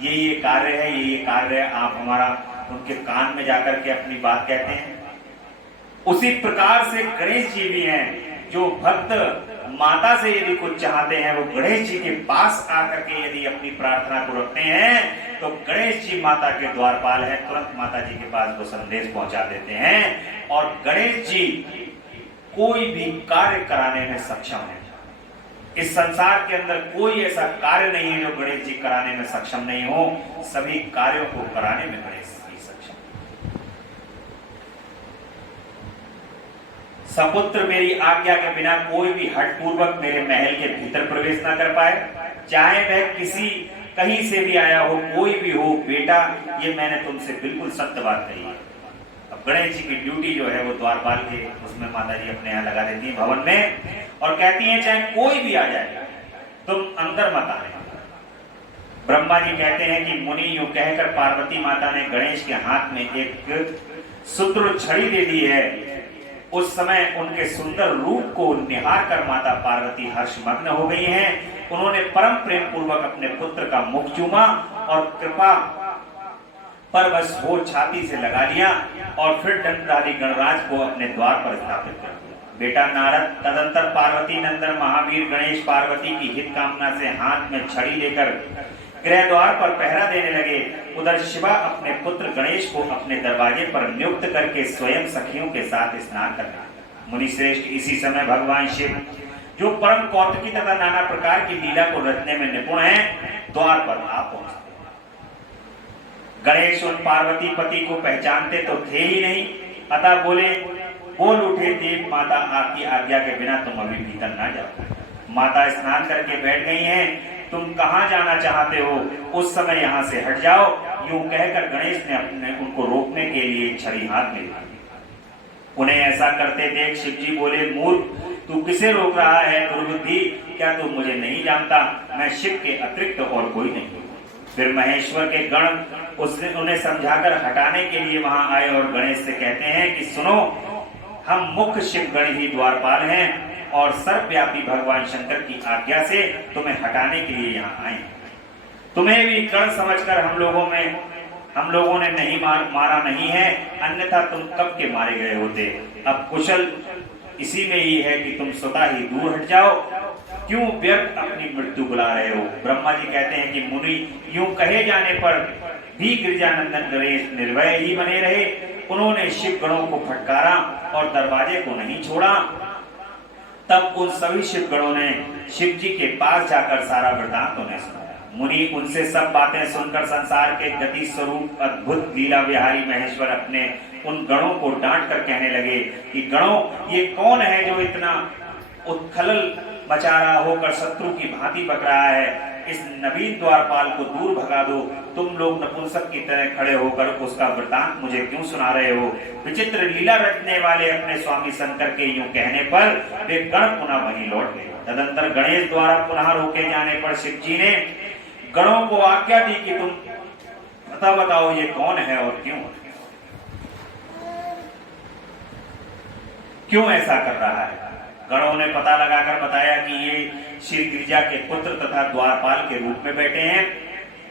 ये कार्य है, ये कार्य है, आप हमारा उनके कान में जाकर के अपनी बात कहते हैं। उसी प्रकार से गणेश जी भी हैं, जो भक्त माता से यदि कुछ चाहते हैं, वो गणेश जी के पास आकर के यदि अपनी प्रार्थना को रखते हैं, तो गणेश जी माता के द्वारपाल हैं, तुरंत माता जी के पास वो संदेश पहुंचा देते हैं। और गणेश जी कोई भी कार्य कराने में सक्षम है। इस संसार के अंदर कोई ऐसा कार्य नहीं है जो गणेश जी कराने में सक्षम नहीं हो। सभी कार्यों को कराने में गणेश जी सक्षम। सपुत्र मेरी आज्ञा के बिना कोई भी हठपूर्वक मेरे महल के भीतर प्रवेश ना कर पाए, चाहे वह किसी कहीं से भी आया हो, कोई भी हो। बेटा, ये मैंने तुमसे बिल्कुल सत्य बात कही है। अब गणेश जी की ड्यूटी जो है वो द्वारपाल के उसमें माता जी अपने यहाँ लगा देती है भवन में, और कहती हैं चाहे कोई भी आ जाए, तुम अंदर मत आए। ब्रह्मा जी कहते हैं कि मुनि यूं कहकर पार्वती माता ने गणेश के हाथ में एक सुदृढ़ छड़ी दे दी है। उस समय उनके सुंदर रूप को निहार कर माता पार्वती हर्षमग्न हो गई हैं। उन्होंने परम प्रेम पूर्वक अपने पुत्र का मुख चूमा और कृपा परवश हो छाती से लगा लिया, और फिर दंडधारी गणराज को अपने द्वार पर स्थापित कर दिया। बेटा नारद, तदंतर पार्वती नंदन महावीर गणेश पार्वती की हित कामना से हाथ में छड़ी लेकर गृह द्वार पर पहरा देने लगे। उधर शिवा अपने पुत्र गणेश को अपने दरवाजे पर नियुक्त करके स्वयं सखियों के साथ स्नान करने लगे। मुनि श्रेष्ठ, इसी समय भगवान शिव, जो परम कौतुकी तथा नाना प्रकार की लीला को रचने में निपुण है, द्वार पर आ पहुंचे। गणेश उन पार्वती पति को पहचानते तो थे ही नहीं, अतः बोल उठे, देव माता, आपकी आज्ञा के बिना तुम अभी भीतर ना जाओ। माता स्नान करके बैठ गई हैं, तुम कहाँ जाना चाहते हो, उस समय यहाँ से हट जाओ। यूं कहकर गणेश ने उनको रोकने के लिए छड़ी हाथ में ली। उन्हें ऐसा करते देख शिवजी बोले, मूर्ख, तू किसे रोक रहा है दुर्बुद्धि, क्या तू मुझे नहीं जानता? मैं शिव के अतिरिक्त और कोई नहीं। फिर महेश्वर के गण उन्हें समझाकर हटाने के लिए वहां आए और गणेश से कहते हैं कि सुनो, हम मुख्य शिव गण ही द्वारपाल हैं और सर्वव्यापी भगवान शंकर की आज्ञा से तुम्हें हटाने के लिए यहाँ आए। तुम्हें भी कर्ण समझकर हम लोगों ने नहीं मारा नहीं है, अन्यथा तुम कब के मारे गए होते। अब कुशल इसी में ही है कि तुम स्वतः ही दूर हट जाओ, क्यों व्यर्थ अपनी मृत्यु बुला रहे हो। ब्रह्मा जी कहते हैं कि मुनि यूं कहे जाने पर भी गिरिजानंदन गणेश निर्भय ही बने रहे। उन्होंने शिव गणों को फटकारा और दरवाजे को नहीं छोड़ा। तब उन सभी शिव गणों ने शिव जी के पास जाकर सारा वृतांत उन्हें सुनाया। मुनि उनसे सब बातें सुनकर संसार के गति स्वरूप अद्भुत लीला विहारी महेश्वर अपने उन गणों को डांट कर कहने लगे कि गणों, ये कौन है जो इतना उत्खलल मचा रहा होकर शत्रु की भांति बक रहा है। इस नवीन द्वारपाल को दूर भगा दो। तुम लोग नपुंसक की तरह खड़े होकर उसका वृतांत मुझे क्यों सुना रहे हो। विचित्र लीला रचने वाले अपने स्वामी शंकर के यूं कहने पर वे गण पुनः वहीं लौट गए। तदंतर गणेश द्वारा पुनः रोके जाने पर शिव जी ने गणों को आज्ञा दी कि तुम पता बताओ ये कौन है और क्यों ऐसा कर रहा है। गणों ने पता लगाकर बताया कि ये श्री गिरिजा के पुत्र तथा द्वारपाल के रूप में बैठे हैं।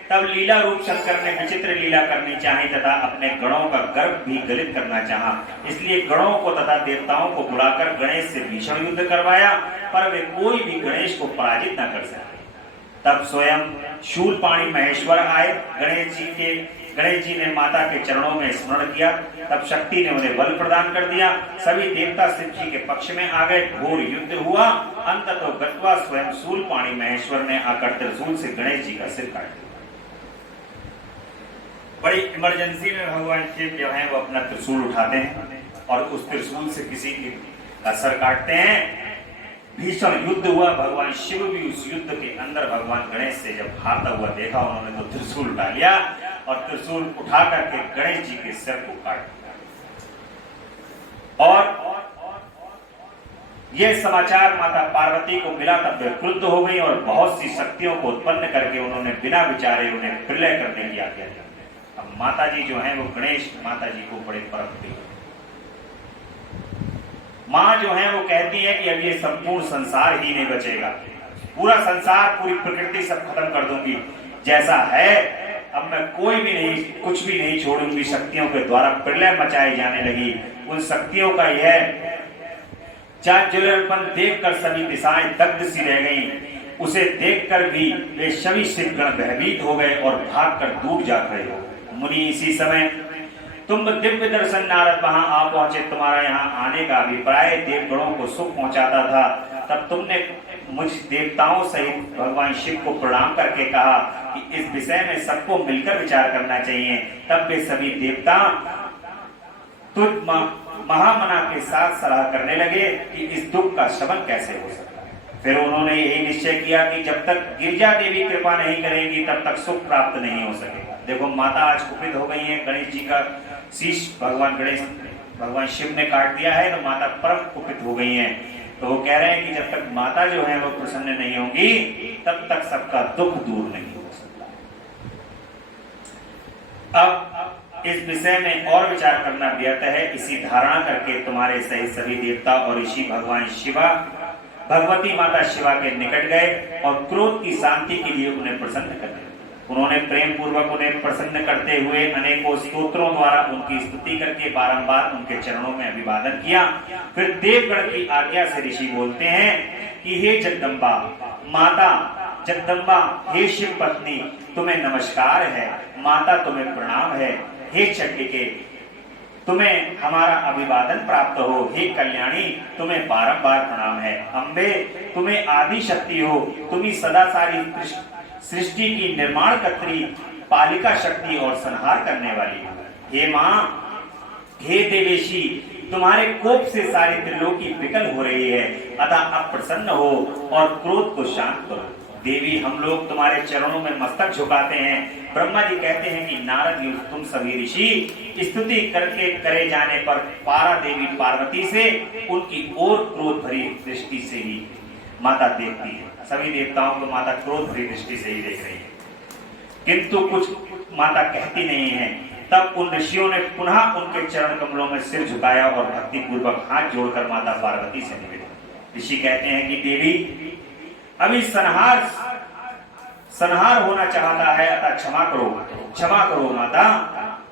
तब लीला रूप शंकर ने विचित्र लीला करनी चाहिए तथा अपने गणों का गर्भ भी गलित करना चाहा। इसलिए गणों को तथा देवताओं को बुलाकर गणेश से भीषण युद्ध करवाया, पर वे कोई भी गणेश को पराजित न कर सके। तब स्वयं शूलपाणी महेश्वर आए। गणेश जी ने माता के चरणों में स्मरण किया। तब शक्ति ने उन्हें बल प्रदान कर दिया। सभी देवता शिव जी के पक्ष में आ गए। घोर युद्ध हुआ। अंततः गत्वा स्वयं शूलपाणी महेश्वर ने आकर त्रिशूल से गणेश जी का सिर काट दिया। बड़ी इमरजेंसी में भगवान शिव जो है वो अपना त्रिशूल उठाते हैं और उस त्रिशूल से किसी का सर काटते हैं। भीषण युद्ध हुआ। भगवान शिव भी उस युद्ध के अंदर भगवान गणेश से जब हारता हुआ देखा, उन्होंने तो त्रिशूल उठा लिया और त्रिशूल उठा करके गणेश जी के सिर को काट दिया। और यह समाचार माता पार्वती को मिला तब वे क्रुद्ध हो गई और बहुत सी शक्तियों को उत्पन्न करके उन्होंने बिना विचारे उन्हें प्रलय करने की आज्ञा दी। अब माता जी जो है वो गणेश माता जी को बड़े परम प्रिय। माँ जो है वो कहती है कि अब ये संपूर्ण संसार ही नहीं बचेगा, पूरा संसार पूरी प्रकृति सब खत्म कर दूंगी, जैसा है अब मैं कोई भी नहीं कुछ भी नहीं छोड़ूंगी। शक्तियों के द्वारा प्रलय मचाई जाने लगी। उन शक्तियों का यह चांचल्यपन देखकर सभी दिशाएं दग्ध सी रह गईं। उसे देखकर भी वे सभी शिवगण भयभीत हो गए और भागकर दूर जा खड़े हो। मुनि इसी समय तुम दिव्य दर्शन नारद वहां आ पहुंचे। तुम्हारा यहाँ आने का अभिप्राय देवगणों को सुख पहुंचाता था। तब तुमने मुझ देवताओं सहित भगवान शिव को प्रणाम करके कहा कि इस विषय में सबको मिलकर विचार करना चाहिए। तब वे सभी देवता तुझ महामना के साथ सलाह करने लगे कि इस दुख का शमन कैसे हो सकता है। फिर उन्होंने यही निश्चय किया कि जब तक गिरिजा देवी कृपा नहीं करेगी तब तक सुख प्राप्त नहीं हो सकेगा। देखो माता आज कुपित हो गई है। गणेश जी का शीश भगवान शिव ने काट दिया है तो माता परम कुपित हो गई हैं। तो वो कह रहे हैं कि जब तक माता जो है वो प्रसन्न नहीं होगी तब तक सबका दुख दूर नहीं हो सकता। अब इस विषय में और विचार करना व्यर्थ है। इसी धारणा करके तुम्हारे सहित सभी देवता और ऋषि भगवान शिवा भगवती माता शिवा के निकट गए और क्रोध की शांति के लिए उन्हें प्रसन्न कर दिया। उन्होंने प्रेम पूर्वक उन्हें प्रसन्न करते हुए अनेकों स्तोत्रों द्वारा उनकी स्तुति करके बारंबार उनके चरणों में अभिवादन किया। फिर देवगण की आज्ञा से ऋषि बोलते हैं कि हे जगदम्बा माता, जगदम्बा हे शिव पत्नी, तुम्हें नमस्कार है। माता तुम्हें प्रणाम है। हे चंडिके तुम्हें हमारा अभिवादन प्राप्त हो। हे कल्याणी तुम्हें बारंबार प्रणाम है। अम्बे तुम्हें आदि शक्ति हो। तुम्ही सदा सारी सृष्टि की निर्माण कर्त्री, पालिका शक्ति और संहार करने वाली हो। हे माँ, हे देवेशी, तुम्हारे कोप से सारी त्रिलोकी विकल हो रही है, अतः अब प्रसन्न हो और क्रोध को शांत करो। देवी हम लोग तुम्हारे चरणों में मस्तक झुकाते हैं। ब्रह्मा जी कहते हैं कि नारद तुम सभी ऋषि स्तुति करके करे जाने पर पारा देवी पार्वती से उनकी ओर क्रोध भरी दृष्टि से ही माता देखती है। सभी देवताओं को माता क्रोध भरी दृष्टि से ही देख रही है, किंतु कुछ माता कहती नहीं है। तब उन ऋषियों ने पुनः उनके चरण कमलों में सिर झुकाया और भक्ति पूर्वक हाथ जोड़कर माता पार्वती से निवेदन। ऋषि कहते हैं कि देवी अभी संहार संहार होना चाहता है, अतः क्षमा करो, क्षमा करो माता।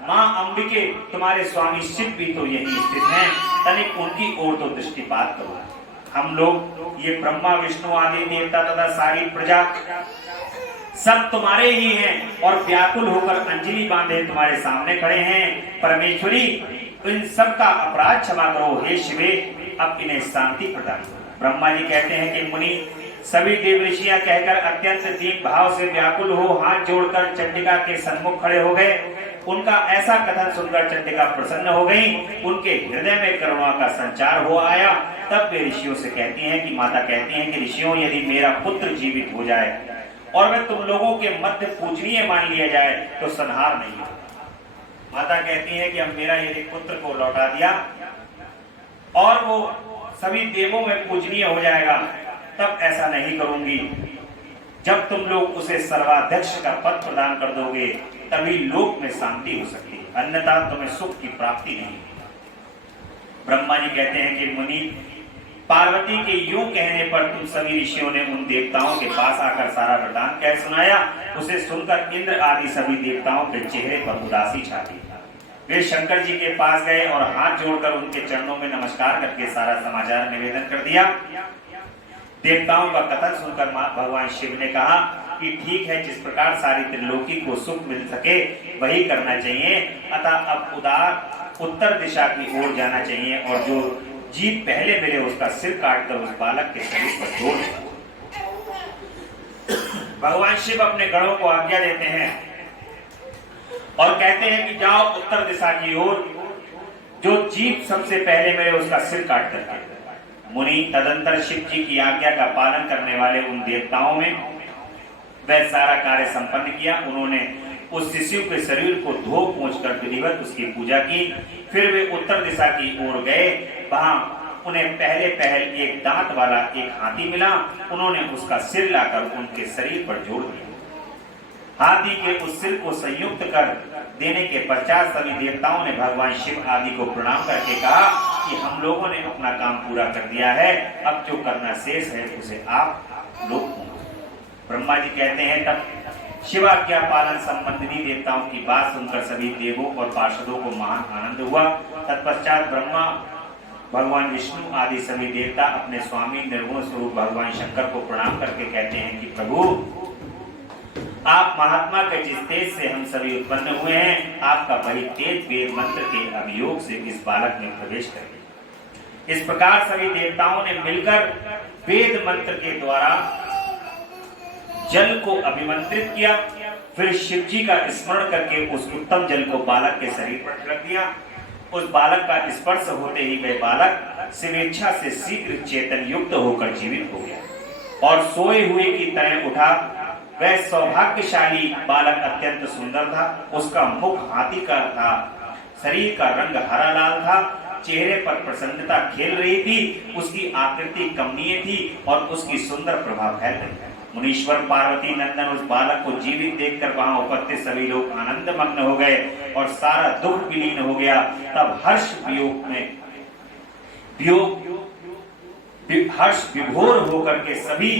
माँ अंबिके, तुम्हारे स्वामी शिव भी तो यही स्थित हैं, तनिक उनकी ओर तो दृष्टिपात करो। हम लोग ये ब्रह्मा विष्णु आदि देवता तथा सारी प्रजा सब तुम्हारे ही हैं और व्याकुल होकर अंजलि बांधे तुम्हारे सामने खड़े हैं। परमेश्वरी, इन सब का अपराध क्षमा करो। हे शिवे, अब इन्हें शांति प्रदान करो। ब्रह्मा जी कहते हैं कि मुनि, सभी देव ऋषियां कहकर अत्यंत दीन भाव से व्याकुल हो हाथ जोड़कर चंडिका के सन्मुख खड़े हो गए। उनका ऐसा कथन सुनकर चंडिका प्रसन्न हो गई, उनके हृदय में करुणा का संचार हो आया। तब वे ऋषियों से कहती हैं कि माता कहती हैं कि ऋषियों, यदि मेरा पुत्र जीवित हो जाए और वह तुम लोगों के मध्य पूजनीय मान लिया जाए तो संहार नहीं होगा। माता कहती है कि अब मेरा यदि पुत्र को लौटा दिया और वो सभी देवों में पूजनीय हो जाएगा, तब ऐसा नहीं करूंगी। जब तुम लोग उसे सर्वाध्यक्ष का पद प्रदान कर दोगे तभी लोक में शांति हो सकती है, अन्यथा तुम्हें सुख की प्राप्ति नहीं। ब्रह्मा जी कहते हैं कि मुनि, पार्वती के यूं कहने पर तुम सभी ऋषियों ने उन देवताओं के पास आकर सारा वृतांत कह सुनाया। उसे सुनकर इंद्र आदि सभी देवताओं के चेहरे पर उदासी छा गई। वे शंकर जी के पास गए और हाथ जोड़कर उनके चरणों में नमस्कार करके सारा समाचार निवेदन कर दिया। देवताओं का कथन सुनकर भगवान शिव ने कहा कि ठीक है, जिस प्रकार सारी त्रिलोकी को सुख मिल सके वही करना चाहिए। अतः अब उत्तर दिशा की ओर जाना चाहिए और जो जीव पहले मिले उसका सिर काटकर उस बालक के शरीर पर जोड़ दे। भगवान शिव अपने गणों को आज्ञा देते हैं और कहते हैं कि जाओ उत्तर दिशा की ओर, जो जीव सबसे पहले मिले उसका सिर काट करके। मुनि तदंतर शिव जी की आज्ञा का पालन करने वाले उन देवताओं में वह सारा कार्य संपन्न किया। उन्होंने उस शिशु के शरीर को धो पोंछ कर विधिवत उसकी पूजा की। फिर वे उत्तर दिशा की ओर गए। वहां उन्हें पहले एक दांत वाला एक हाथी मिला। उन्होंने उसका सिर लाकर उनके शरीर पर जोड़ दिया। हाथी के उस सिर को संयुक्त कर देने के पश्चात सभी देवताओं ने भगवान शिव आदि को प्रणाम करके कहा कि हम लोगों ने अपना काम पूरा कर दिया है, अब जो करना शेष है उसे आप लोग। ब्रह्मा जी कहते हैं तब शिवाज्ञा पालन संबंधी देवताओं की बात सुनकर सभी देवों और पार्षदों को महान आनंद हुआ। तत्पश्चात ब्रह्मा, भगवान विष्णु आदि सभी देवता अपने स्वामी निर्गुण स्वरूप भगवान शंकर को प्रणाम करके कहते हैं कि प्रभु, आप महात्मा के जिस तेज से हम सभी उत्पन्न हुए हैं, आपका वही तेज वेद मंत्र के अभियोग से इस बालक में प्रवेश कर गया। इस प्रकार सभी देवताओं ने मिलकर वेद मंत्र के द्वारा जल को अभिमंत्रित किया। फिर शिव जी का स्मरण करके उस उत्तम जल को बालक के शरीर पर छिड़क दिया। उस बालक का स्पर्श होते ही वह बालक स्वेच्छा से शीघ्र चेतन युक्त होकर जीवित हो गया और सोए हुए की तरह उठा। वह सौभाग्यशाली बालक अत्यंत सुंदर था। उसका मुख हाथी का था, शरीर का रंग हरा लाल था, चेहरे पर प्रसन्नता खेल रही थी, उसकी आकृति कमनीय थी और उसकी सुंदर प्रभा फैल रही थी। मुनीश्वर पार्वती नंदन उस बालक को जीवित देखकर वहां उपस्थित सभी लोग आनंद मग्न हो गए और सारा दुख विलीन हो गया। तब हर्ष विभोर होकर के सभी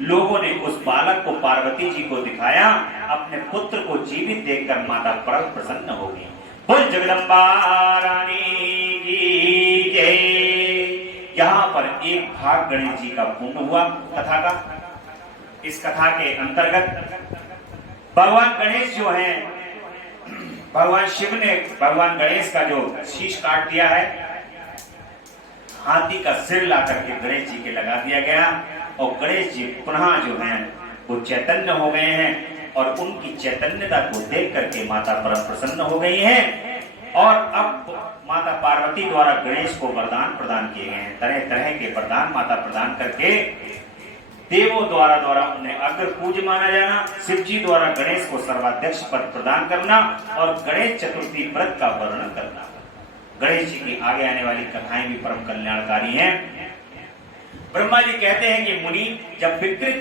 लोगों ने उस बालक को पार्वती जी को दिखाया। अपने पुत्र को जीवित देखकर माता परम प्रसन्न हो गई। बोल जगदम्बा रानी की जय। यहाँ पर एक भाग गणेश जी का पूर्ण हुआ कथा का। इस कथा के अंतर्गत भगवान गणेश जो हैं, भगवान शिव ने भगवान गणेश का जो शीश काट दिया है, हाथी का सिर ला करके गणेश जी के लगा दिया गया और गणेश जी पुनः जो हैं वो चैतन्य हो गए हैं और उनकी चैतन्यता को देख करके माता परम प्रसन्न हो गई हैं। और अब माता पार्वती द्वारा गणेश को वरदान प्रदान किए गए हैं। तरह तरह के वरदान माता प्रदान करके देवों द्वारा उन्हें अग्र पूज्य माना जाना, शिव जी द्वारा गणेश को सर्वाध्यक्ष पद प्रदान करना और गणेश चतुर्थी व्रत का वर्णन करना। गणेश जी की आगे आने वाली कथाएं भी परम कल्याणकारी हैं। ब्रह्मा जी कहते हैं कि मुनि, जब विकृत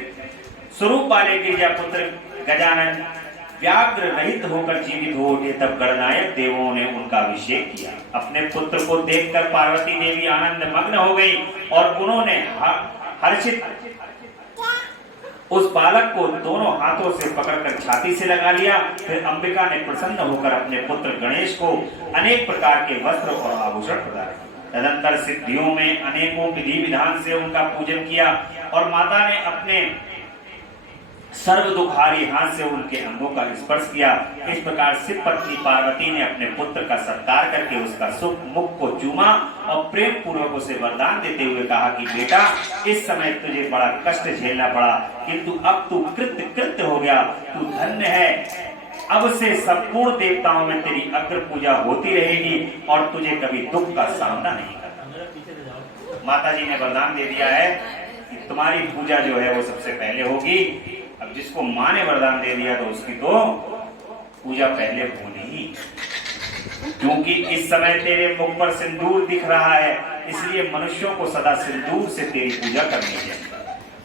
स्वरूप वाले गिरिजापुत्र गजानन व्याघ्र रहित होकर जीवित हो उठे, तब गणनायक देवों ने उनका अभिषेक किया। अपने पुत्र को देखकर पार्वती देवी आनंद मग्न हो गई और उन्होंने उस बालक को दोनों हाथों से पकड़कर छाती से लगा लिया। फिर अंबिका ने प्रसन्न होकर अपने पुत्र गणेश को अनेक प्रकार के वस्त्र और आभूषण प्रदान किए। तदंतर सिद्धियों में अनेकों विधि विधान से उनका पूजन किया और माता ने अपने सर्व दुखारी हाथ से उनके अंगों का स्पर्श किया। इस प्रकार शिव पत्नी पार्वती ने अपने पुत्र का सत्कार करके उसका सुख मुख को चूमा और प्रेम पूर्वक उसे वरदान देते हुए कहा कि बेटा, इस समय तुझे बड़ा कष्ट झेलना पड़ा, किंतु अब तू कृत्य हो गया, तू धन्य है। अब से संपूर्ण देवताओं में तेरी अग्र पूजा होती रहेगी और तुझे कभी दुख का सामना नहीं करना। माता जी ने वरदान दे दिया है कि तुम्हारी पूजा जो है वो सबसे पहले होगी। अब जिसको माँ ने वरदान दे दिया तो उसकी तो पूजा पहले होनी ही, क्योंकि इस समय तेरे मुख पर सिंदूर दिख रहा है, इसलिए मनुष्यों को सदा सिंदूर से तेरी पूजा करनी चाहिए।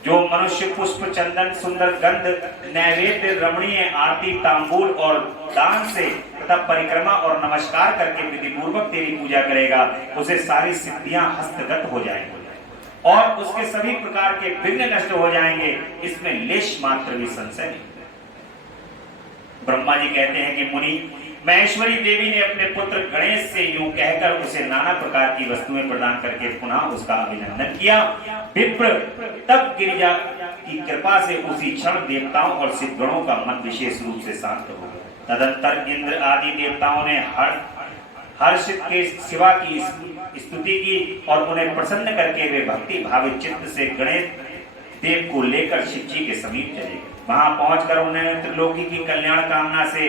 जो मनुष्य पुष्प, चंदन, सुंदर गंध, नैवेद्य, रमणीय आरती, तांबूल और दान से तथा परिक्रमा और नमस्कार करके विधि पूर्वक तेरी पूजा करेगा, उसे सारी सिद्धियां हस्तगत हो जाएंगी और उसके सभी प्रकार के विघ्न नष्ट हो जाएंगे। इसमें लेश मात्र भी संशय नहीं। ब्रह्मा जी कहते हैं कि मुनि, महेश्वरी देवी ने अपने पुत्र गणेश से यूं कहकर उसे नाना प्रकार की वस्तुएं प्रदान करके पुनः उसका अभिनंदन किया। विप्र तब गिरिजा की कृपा से उसी क्षण देवताओं और सिद्धगणों का मन विशेष रूप से शांत हो गया। तदंतर इंद्र आदि देवताओं ने हर्षित के शिवा की स्तुति की और उन्हें प्रसन्न करके वे भक्ति भावित चित्त से गणेश देव को लेकर शिव जी के समीप चले। वहां पहुंचकर उन्होंने त्रिलोकी की कल्याण कामना से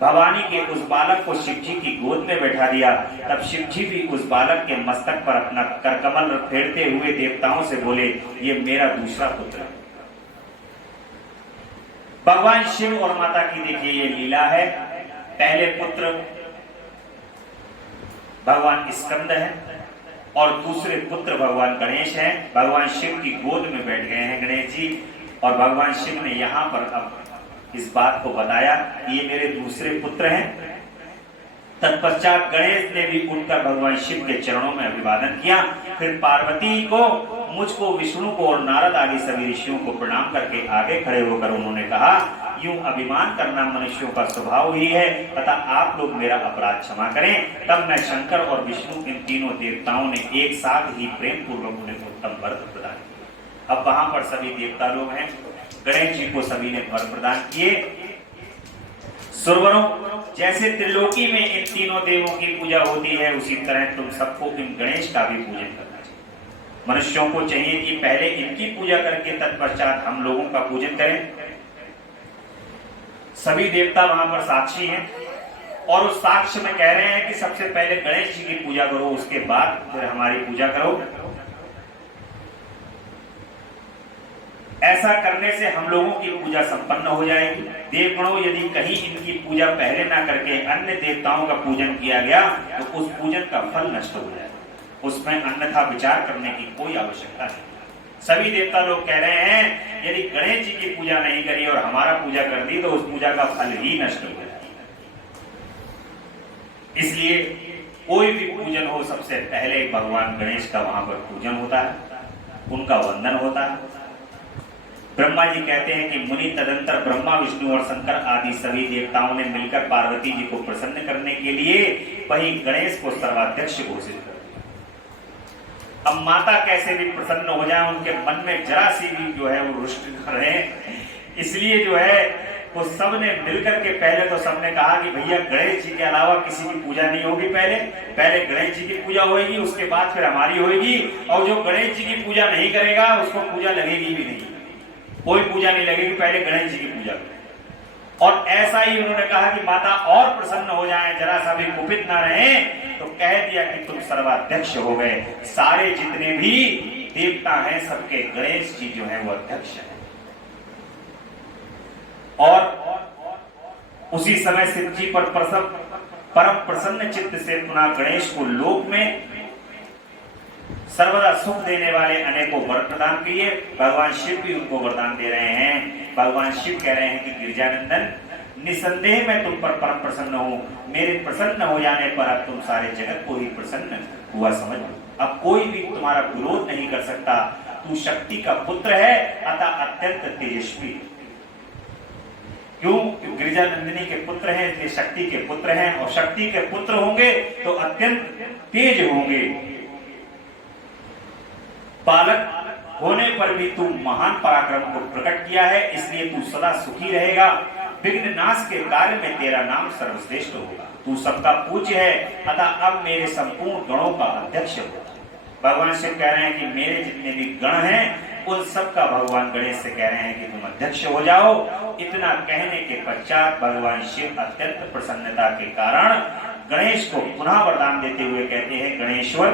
भवानी के उस बालक को शिव जी की गोद में बैठा दिया। तब शिव जी भी उस बालक के मस्तक पर अपना करकमल फेरते हुए देवताओं से बोले, ये मेरा दूसरा पुत्र है। भगवान शिव और माता की देखिए ये लीला है। पहले पुत्र भगवान स्कंद है और दूसरे पुत्र भगवान गणेश हैं। भगवान शिव की गोद में बैठ गए हैं गणेश जी, और भगवान शिव ने यहाँ पर अब इस बात को बताया कि ये मेरे दूसरे पुत्र हैं। तत्पश्चात गणेश ने भी उठकर भगवान शिव के चरणों में अभिवादन किया। फिर पार्वती को, मुझको, विष्णु को और नारद आदि सभी ऋषियों को प्रणाम करके आगे खड़े होकर उन्होंने कहा, यूं अभिमान करना मनुष्यों का स्वभाव ही है, तथा आप लोग मेरा अपराध क्षमा करें। तब मैं शंकर और विष्णु, इन तीनों देवताओं ने एक साथ ही प्रेम पूर्वक उन्हें उत्तम वर प्रदान किया। अब वहां पर सभी देवता लोग हैं, गणेश जी को सभी ने वर प्रदान किए। सुरवरों, जैसे त्रिलोकी में इन तीनों देवों की पूजा होती है, उसी तरह तुम सबको इन गणेश का भी पूजन करना चाहिए। मनुष्यों को चाहिए कि पहले इनकी पूजा करके तत्पश्चात हम लोगों का पूजन करें। सभी देवता वहां पर साक्षी हैं और उस साक्ष्य में कह रहे हैं कि सबसे पहले गणेश जी की पूजा करो, उसके बाद फिर हमारी पूजा करो। ऐसा करने से हम लोगों की पूजा संपन्न हो जाएगी। देवगणों, यदि कहीं इनकी पूजा पहले ना करके अन्य देवताओं का पूजन किया गया तो उस पूजन का फल नष्ट हो जाएगा, उसमें अन्यथा विचार करने की कोई आवश्यकता नहीं। सभी देवता लोग कह रहे हैं यदि गणेश जी की पूजा नहीं करी और हमारा पूजा कर दी तो उस पूजा का फल ही नष्ट हो जाएगा। इसलिए कोई भी पूजन हो, सबसे पहले भगवान गणेश का वहां पर पूजन होता है, उनका वंदन होता है। ब्रह्मा जी कहते हैं कि मुनि, तदंतर ब्रह्मा, विष्णु और शंकर आदि सभी देवताओं ने मिलकर पार्वती जी को प्रसन्न करने के लिए वही गणेश को सर्वाध्यक्ष घोषित कर दिया। अब माता कैसे भी प्रसन्न हो जाए, उनके मन में जरा सी भी जो है वो रुष्ट रहे, इसलिए जो है वो सबने मिलकर के पहले तो सबने कहा कि भैया गणेश जी के अलावा किसी की पूजा नहीं होगी। पहले गणेश जी की पूजा होगी, उसके बाद फिर हमारी होगी, और जो गणेश जी की पूजा नहीं करेगा उसको पूजा लगेगी भी नहीं, कोई पूजा नहीं लगेगी, पहले गणेश जी की पूजा करें। और ऐसा ही उन्होंने कहा कि माता और प्रसन्न हो जाएं, जरा सा भी कुपित ना रहे, तो कह दिया कि तुम सर्वाध्यक्ष हो गए। सारे जितने भी देवता हैं सबके गणेश जी जो है वो अध्यक्ष है। और उसी समय शिव जी पर परम प्रसन्न चित्त से पुनः गणेश को लोक में सर्वदा सुख देने वाले अनेकों वर प्रदान किए। भगवान शिव भी उनको वरदान दे रहे हैं। भगवान शिव कह रहे हैं कि गिरिजानंदन, निसंदेह मैं तुम पर परम प्रसन्न हूं। मेरे प्रसन्न हो जाने पर अब तुम सारे जगत को ही प्रसन्न हुआ समझ। अब कोई भी तुम्हारा विरोध नहीं कर सकता। तू शक्ति का पुत्र है, अतः अत्यंत तेजस्वी। क्यों? गिरिजा नंदिनी के पुत्र हैं, इसलिए शक्ति के पुत्र हैं, और शक्ति के पुत्र होंगे तो अत्यंत तेज होंगे। बालक होने पर भी तू महान पराक्रम को प्रकट किया है, इसलिए तू सदा सुखी रहेगा। विघ्न नाश के कार्य में तेरा नाम सर्वश्रेष्ठ होगा। तू सबका पूज्य है, अतः अब मेरे संपूर्ण गणों का अध्यक्ष हो। भगवान शिव कह रहे हैं कि मेरे जितने भी गण हैं उन सबका भगवान गणेश से कह रहे हैं कि तुम अध्यक्ष हो जाओ। इतना कहने के पश्चात भगवान शिव अत्यंत प्रसन्नता के कारण गणेश को पुनः वरदान देते हुए कहते हैं, गणेश्वर,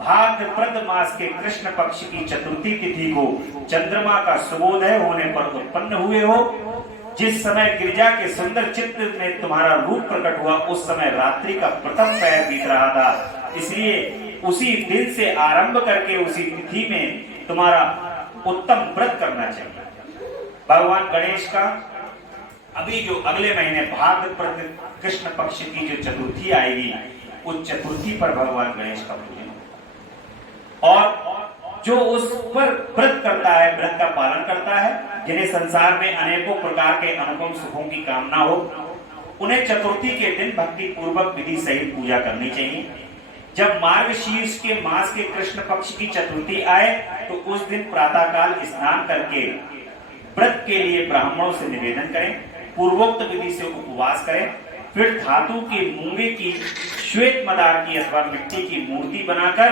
भाद्रपद मास के कृष्ण पक्ष की चतुर्थी तिथि को चंद्रमा का सुबोधय होने पर उत्पन्न हुए हो। जिस समय गिरिजा के सुंदर चित्र में तुम्हारा रूप प्रकट हुआ, उस समय रात्रि का प्रथम पहर बीत रहा था, इसलिए उसी दिन से आरंभ करके उसी तिथि में तुम्हारा उत्तम व्रत करना चाहिए। भगवान गणेश का अभी जो अगले महीने भाद्रपद कृष्ण पक्ष की जो चतुर्थी आएगी, उस चतुर्थी पर भगवान गणेश का पूजन, और जो उस पर व्रत करता है, व्रत का पालन करता है, जिन्हें संसार में अनेकों प्रकार के अनुपम सुखों की कामना हो, उन्हें चतुर्थी के दिन भक्ति पूर्वक विधि सहित पूजा करनी चाहिए। जब मार्गशीर्ष के मास के कृष्ण पक्ष की चतुर्थी आए तो उस दिन प्रातःकाल स्नान करके व्रत के लिए ब्राह्मणों से निवेदन करें, पूर्वोक्त विधि से उपवास करें, फिर धातु के मूंगे की, श्वेत मदार की अथवा मिट्टी की मूर्ति बनाकर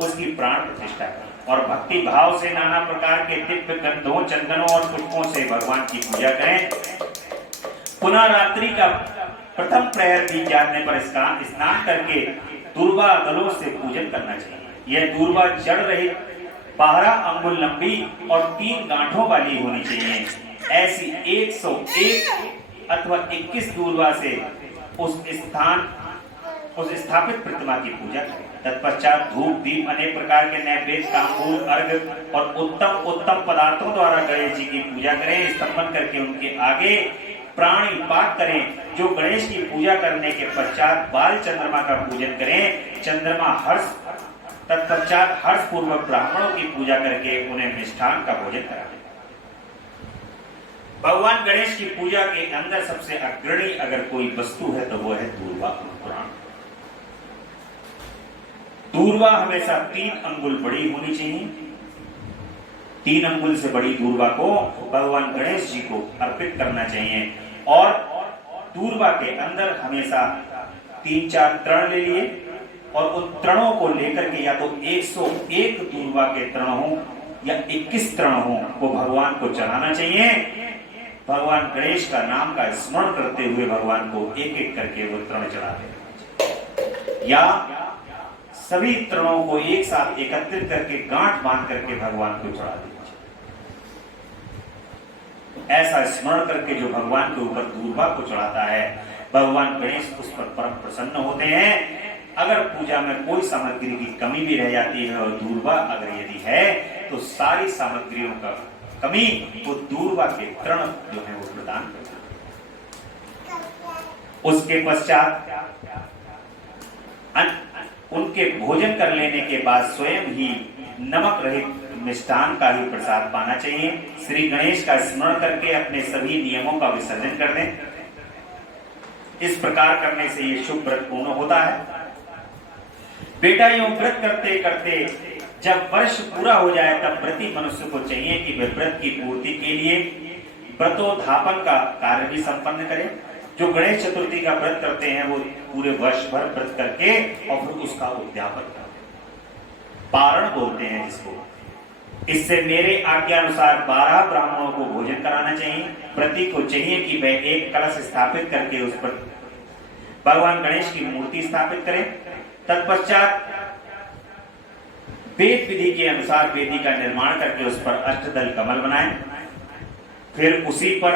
उसकी प्राण प्रतिष्ठा करें और भक्ति भाव से नाना प्रकार के दिव्य गंधों, चंदनों और पुष्पों से भगवान की पूजा करें। पुनः रात्रि का प्रथम प्रहर बीत जाने पर स्नान करके दूर्वा दलों से पूजन करना चाहिए। यह दूर्वा जड़ रहित 12 अंगुल लंबी और 3 गांठों वाली होनी चाहिए। ऐसी 101 अथवा 21 दूर्वा से उस स्थापित प्रतिमा की पूजा करें। तत्पश्चात धूप, दीप, अनेक प्रकार के नैवेद्य, तांबूल, अर्घ और उत्तम पदार्थों द्वारा गणेश जी की पूजा करें। स्तंभन करके उनके आगे प्राणी पाठ करें। जो गणेश की पूजा करने के पश्चात बाल चंद्रमा का पूजन करें। चंद्रमा हर्ष तत्पश्चात हर्ष पूर्वक ब्राह्मणों की पूजा करके उन्हें मिष्ठान का भोजन कराएं। भगवान गणेश की पूजा के अंदर सबसे अग्रणी अगर कोई वस्तु है तो वो है दूर्वा पुराण। दूर्वा हमेशा 3 अंगुल बड़ी होनी चाहिए। 3 अंगुल से बड़ी दूर्वा को भगवान गणेश जी को अर्पित करना चाहिए और दूर्वा के अंदर हमेशा 3-4 तृण ले लिए और उन तृणों को लेकर के या तो 101 दूर्वा के तृण हो या 21 तृण हो वो भगवान को चढ़ाना चाहिए। भगवान गणेश का नाम का स्मरण करते हुए भगवान को एक एक करके वो तृण चढ़ाते या सभी तृणों को एक साथ एकत्रित करके गांठ बांध करके भगवान को चढ़ा दीजिए। ऐसा स्मरण करके जो भगवान के ऊपर दूर्वा को चढ़ाता है भगवान गणेश उस पर परम प्रसन्न होते हैं। अगर पूजा में कोई सामग्री की कमी भी रह जाती है और दूर्वा अगर यदि है तो सारी सामग्रियों का कमी वो दूर्वा के तृण जो है वो प्रदान करते हैं। उसके पश्चात उनके भोजन कर लेने के बाद स्वयं ही नमक रहित मिष्ठान का ही प्रसाद पाना चाहिए। श्री गणेश का स्मरण करके अपने सभी नियमों का विसर्जन कर दें। इस प्रकार करने से ये शुभ व्रत पूर्ण होता है। बेटा यूं व्रत करते करते जब वर्ष पूरा हो जाए तब व्रती मनुष्य को चाहिए कि वह व्रत की पूर्ति के लिए व्रतोद्यापन का कार्य भी संपन्न करे। जो गणेश चतुर्थी का व्रत करते हैं वो पूरे वर्ष भर व्रत करके और फिर उसका उद्यापन करते हैं, पारण बोलते हैं जिसको। इससे मेरे आज्ञा अनुसार 12 ब्राह्मणों को भोजन कराना चाहिए। व्रती को चाहिए कि वह एक कलश स्थापित करके उस पर भगवान गणेश की मूर्ति स्थापित करें। तत्पश्चात वेद विधि के अनुसार वेदी का निर्माण करके उस पर अष्टदल कमल बनाएं। फिर उसी पर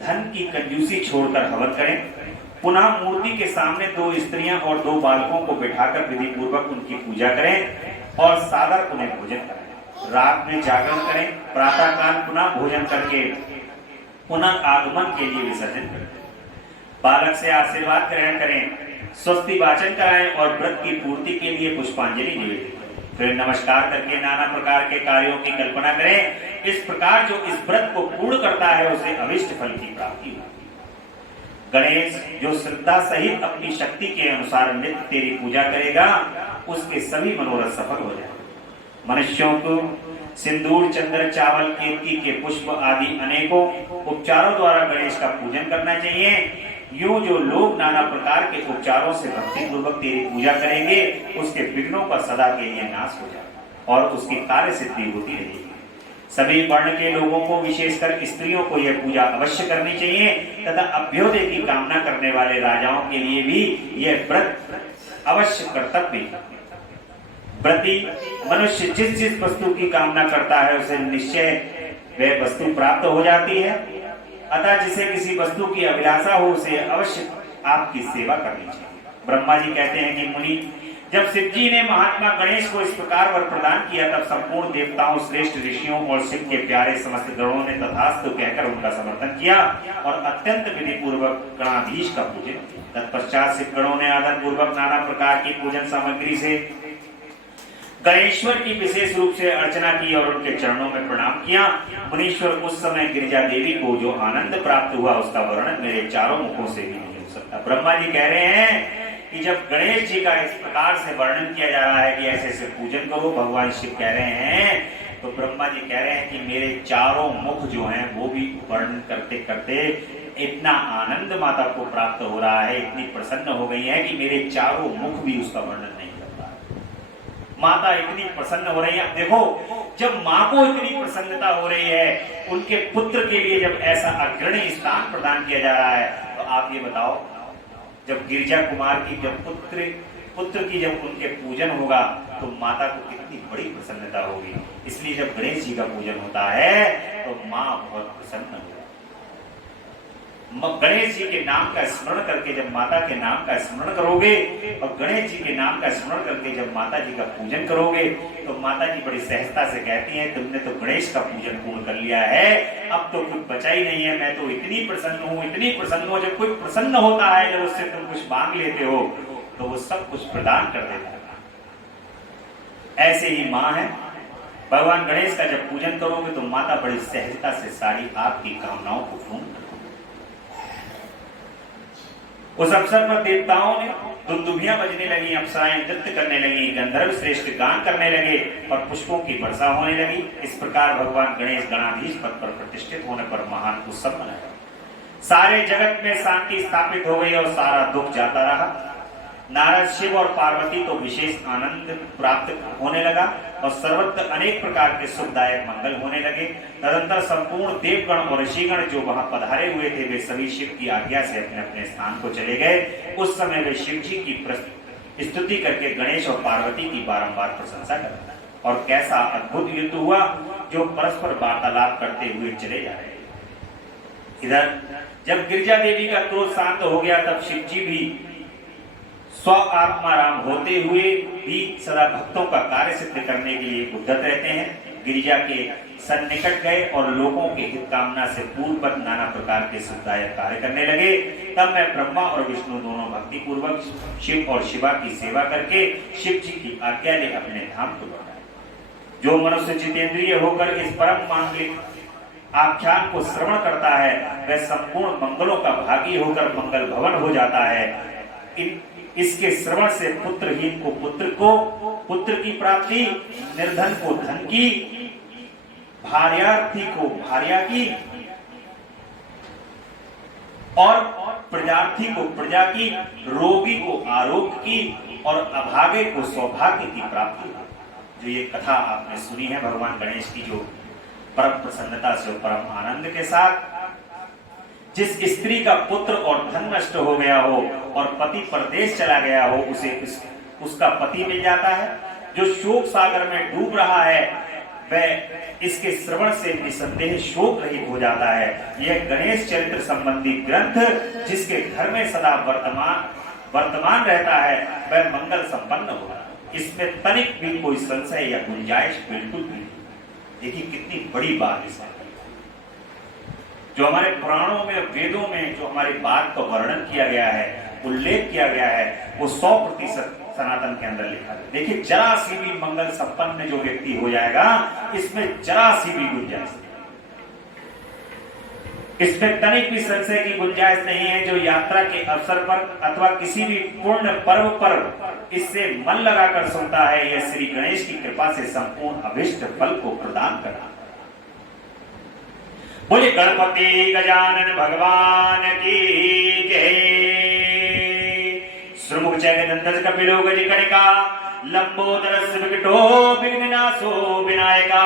धन की कंजूसी छोड़कर हवन करें। पुनः मूर्ति के सामने 2 स्त्रियां और 2 बालकों को बिठाकर विधि पूर्वक उनकी पूजा करें और सादर उन्हें भोजन कराएं। रात में जागरण करें। प्रातः काल पुनः भोजन करके पुनः आगमन के लिए विसर्जन करें। बालक से आशीर्वाद ग्रहण करें, स्वस्ति वाचन कराएं और व्रत की पूर्ति के लिए पुष्पांजलि निवेदित करें। फिर नमस्कार करके नाना प्रकार के कार्यों की कल्पना करें। इस प्रकार जो इस व्रत को पूर्ण करता है उसे अभिष्ट फल की प्राप्ति होती है। गणेश जो श्रद्धा सहित अपनी शक्ति के अनुसार नित्य तेरी पूजा करेगा उसके सभी मनोरथ सफल हो जाए। मनुष्यों को सिंदूर, चंद्र, चावल, केतकी के पुष्प आदि अनेकों उपचारों द्वारा गणेश का पूजन करना चाहिए। यूं जो लोग नाना प्रकार के उपचारों से भक्ति पूर्वक तेरी पूजा करेंगे उसके विघ्नों का सदा के लिए नाश हो जाएगा और उसकी कार्य सिद्धि होती रहेगी। सभी वर्ण के लोगों को विशेषकर स्त्रियों को यह पूजा अवश्य करनी चाहिए तथा अभ्युदय की कामना करने वाले राजाओं के लिए भी यह व्रत अवश्य कर्तव्य। व्रती मनुष्य जिस जिस वस्तु की कामना करता है उसे निश्चय वह वस्तु प्राप्त हो जाती है। अतः जिसे किसी वस्तु की अभिलाषा हो उसे अवश्य आपकी सेवा करनी चाहिए। ब्रह्मा जी कहते हैं कि मुनि, जब शिव जी ने महात्मा गणेश को इस प्रकार वर प्रदान किया तब संपूर्ण देवताओं, श्रेष्ठ ऋषियों और शिव के प्यारे समस्त गणों ने तथास्तु कहकर उनका समर्थन किया और अत्यंत विधि पूर्वक गणाधीश का पूजन। तत्पश्चात शिव गणों ने आदर पूर्वक नाना प्रकार की पूजन सामग्री से गणेश्वर की विशेष रूप से अर्चना की और उनके चरणों में प्रणाम किया। मुनीश्वर उस समय गिरिजा देवी को जो आनंद प्राप्त हुआ उसका वर्णन मेरे चारों मुखों से भी नहीं हो सकता। ब्रह्मा जी कह रहे हैं कि जब गणेश जी का इस प्रकार से वर्णन किया जा रहा है कि ऐसे ऐसे पूजन करो, भगवान शिव कह रहे हैं, तो ब्रह्मा जी कह रहे हैं कि मेरे चारों मुख जो हैं वो भी वर्णन करते करते इतना आनंद माता को प्राप्त हो रहा है, इतनी प्रसन्न हो गई है कि मेरे चारों मुख भी उसका वर्णन नहीं। माता इतनी प्रसन्न हो रही है। देखो, जब माँ को इतनी प्रसन्नता हो रही है उनके पुत्र के लिए, जब ऐसा अग्रणी स्थान प्रदान किया जा रहा है, तो आप ये बताओ जब गिरिजा कुमार की जब पुत्र की जब उनके पूजन होगा तो माता को कितनी बड़ी प्रसन्नता होगी। इसलिए जब गणेश जी का पूजन होता है तो माँ बहुत प्रसन्न होगी। गणेश जी के नाम का स्मरण करके जब माता के नाम का स्मरण करोगे और गणेश जी के नाम का स्मरण करके जब माता जी का पूजन करोगे तो माता जी बड़ी सहजता से कहती हैं, तुमने तो गणेश का पूजन पूर्ण कर लिया है, अब तो कुछ बचा ही नहीं है। मैं तो इतनी प्रसन्न हूँ, इतनी प्रसन्न हूँ। जब कोई प्रसन्न होता है, जब उससे तुम कुछ मांग लेते हो तो वो सब कुछ प्रदान कर देता है। ऐसे ही माँ है, भगवान गणेश का जब पूजन करोगे तो माता बड़ी सहजता से सारी आपकी कामनाओं को पूर्ण। उस अवसर पर देवताओं ने दुंदुभियां बजने लगी, अप्सराएं नृत्य करने लगी, गंधर्व श्रेष्ठ गान करने लगे और पुष्पों की वर्षा होने लगी। इस प्रकार भगवान गणेश गणाधीश पद पर प्रतिष्ठित होने पर महान उत्सव मनाया। सारे जगत में शांति स्थापित हो गई और सारा दुख जाता रहा। नारद, शिव और पार्वती को विशेष आनंद प्राप्त होने लगा और सर्वत्र अनेक प्रकार के सुखदायक मंगल होने लगे। तदंतर संपूर्ण देवगण और ऋषिगण जो वहां पधारे हुए थे वे सभी शिव की आज्ञा से अपने अपने स्थान को चले गए। उस समय वे शिव जी की स्तुति करके गणेश और पार्वती की बारंबार प्रशंसा करते और कैसा अद्भुत युद्ध हुआ जो परस्पर वार्तालाप करते हुए चले जा रहे। इधर जब गिरिजा देवी का क्रोध शांत हो गया तब शिव जी भी स्व आत्माराम होते हुए भी सदा भक्तों का कार्य सिद्ध करने के लिए उद्यत रहते हैं। गिरिजा के सन्निकट गए और लोगों के हित कामना से पूर्ववत नाना प्रकार के सुखदायक कार्य करने लगे। तब मैं ब्रह्मा और विष्णु दोनों भक्ति पूर्वक शिव और शिवा की सेवा करके शिव जी की आज्ञा ले अपने धाम को लौटाए। जो मनुष्य जितेंद्रिय होकर इस परम मांगलिक आख्यान को श्रवण करता है वह संपूर्ण मंगलों का भागी होकर मंगल भवन हो जाता है। इसके श्रवण से पुत्रहीन को पुत्र की प्राप्ति, निर्धन को धन की, भार्यार्थी को भार्या की और प्रजार्थी को प्रजा की, रोगी को आरोग्य की और अभागे को सौभाग्य की प्राप्ति। जो ये कथा आपने सुनी है भगवान गणेश की, जो परम प्रसन्नता से परम आनंद के साथ जिस स्त्री का पुत्र और धन नष्ट हो गया हो और पति परदेश चला गया हो उसे उसका पति मिल जाता है। जो शोक सागर में डूब रहा है वह इसके श्रवण से निसंदेह शोक रहित हो जाता है। यह गणेश चरित्र संबंधी ग्रंथ जिसके घर में सदा वर्तमान रहता है वह मंगल संपन्न होगा। इसमें तनिक भी कोई संशय या गुंजाइश बिल्कुल भी नहीं। देखिए कितनी बड़ी बात है। जो हमारे पुराणों में, वेदों में जो हमारी बात का वर्णन किया गया है, उल्लेख किया गया है, वो 100% सनातन के अंदर लिखा है। देखिए जरा सी भी मंगल संपन्न जो व्यक्ति हो जाएगा, इसमें जरा सी भी गुंजाइश नहीं, इसमें तनिक भी संशय की गुंजाइश नहीं है। जो यात्रा के अवसर पर अथवा किसी भी पूर्ण पर्व पर इससे मन लगाकर सुनता है, यह श्री गणेश की कृपा से संपूर्ण अभिष्ट फल को प्रदान करता है। बोले गणपति गजानन भगवान की जय। श्रुमुख जगदंत कपिलो गजकणिका लंबोदर विकटो विघ्ननाशो विनायका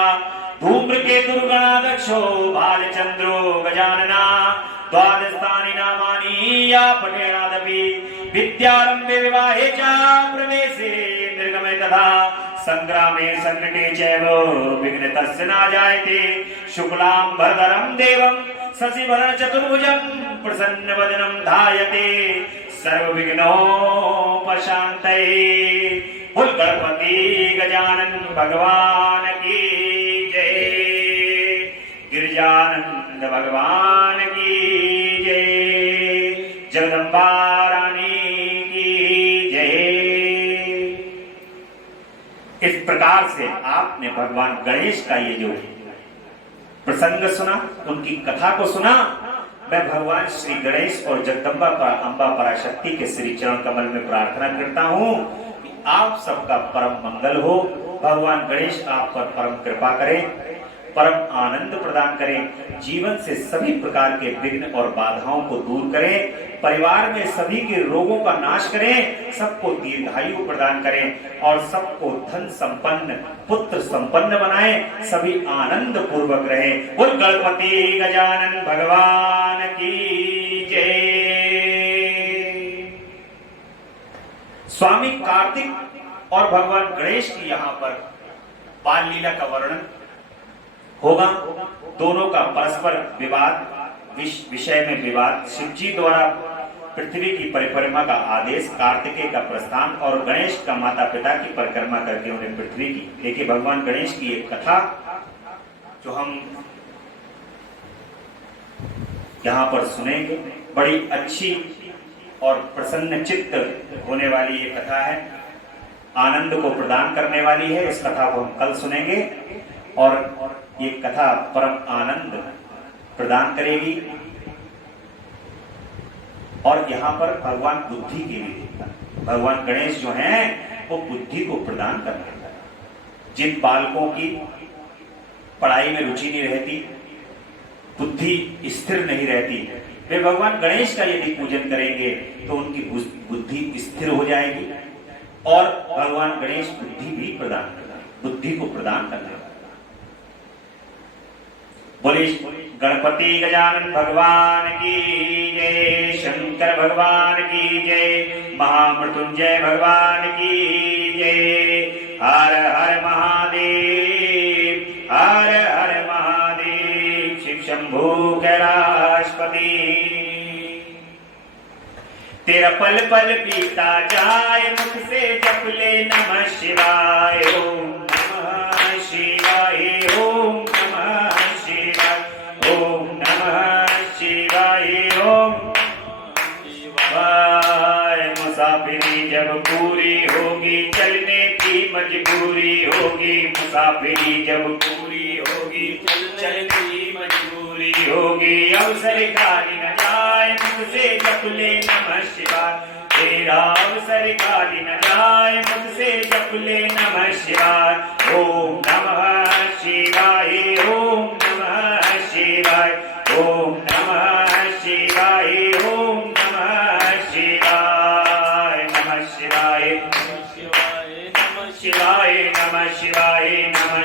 धूम्रके दुर्गणाध्यक्षो भालचंद्रो गजानना द्वादशानि नामानि या पठेणादपि विद्यारंभे विवाहे च प्रवेशे निर्गमे तथा संग्रामे संकटे चैव विघ्नतस्य न जायते। शुक्लांबरधरं देवं शशिवदनं चतुर्भुजं प्रसन्नवदनं ध्यायते सर्वविघ्नोपशान्तये। बोल गणपति गजानन भगवान की जय, गिरिजानंद भगवान की जय, जगदम्बा रानी की जय। इस प्रकार से आपने भगवान गणेश का ये जो प्रसंग सुना, उनकी कथा को सुना। मैं भगवान श्री गणेश और जगदम्बा अम्बा पराशक्ति के श्री चरण कमल में प्रार्थना करता हूँ कि आप सबका परम मंगल हो। भगवान गणेश आप पर परम कृपा करें, परम आनंद प्रदान करें, जीवन से सभी प्रकार के विघ्न और बाधाओं को दूर करें, परिवार में सभी के रोगों का नाश करें, सबको दीर्घायु प्रदान करें और सबको धन संपन्न पुत्र संपन्न बनाएं, सभी आनंद पूर्वक रहे। बोल गणपति गजानन भगवान की जय। स्वामी कार्तिक और भगवान गणेश की यहाँ पर बाल लीला का वर्णन होगा। दोनों का परस्पर विवाद, विषय में विवाद, शिव जी द्वारा पृथ्वी की परिक्रमा का आदेश, कार्तिकेय का प्रस्थान और गणेश का माता पिता की परिक्रमा करके उन्हें पृथ्वी की। देखिए भगवान गणेश की एक कथा जो हम यहाँ पर सुनेंगे, बड़ी अच्छी और प्रसन्न चित्त होने वाली ये कथा है, आनंद को प्रदान करने वाली है। इस कथा को हम कल सुनेंगे और ये कथा परम आनंद प्रदान करेगी। और यहाँ पर भगवान बुद्धि की भी देता है। भगवान गणेश जो हैं वो बुद्धि को प्रदान करने वाले। जिन बालकों की पढ़ाई में रुचि नहीं रहती, बुद्धि स्थिर नहीं रहती, वे भगवान गणेश का यदि पूजन करेंगे तो उनकी बुद्धि स्थिर हो जाएगी और भगवान गणेश बुद्धि भी प्रदान करना, बुद्धि को प्रदान करने वाले। बोले गणपति गजानन भगवान की जय, शंकर भगवान की जय, महामृत्युंजय भगवान की जय। हर हर महादेव, हर हर महादेव, शिव शंभु कैलाशपति। तेरा पल पल बीता जाए, मुख से जप ले नमः शिवाय, ओम नमः शिवाय, ओम नमः शिवाय, ओम नमः शिवाय, ओम शिवाय। मुसाफिरी जब पूरी होगी, चलने की मजबूरी होगी, मुसाफिरी जब पूरी होगी, चलने की मजबूरी होगी। अवसर खाली न जाए, मुख से जप ले नमः शिवाय, तेरा अवसर खाली न जाए, मुख से जप ले नमः शिवाय, ओम नमः शिवाय, ओम नमः शिवाय, ओम नमः शिवाय, ओम नमः शिवाय, नमः शिवाय, नमः शिवाय, नमः शिवाय, नमः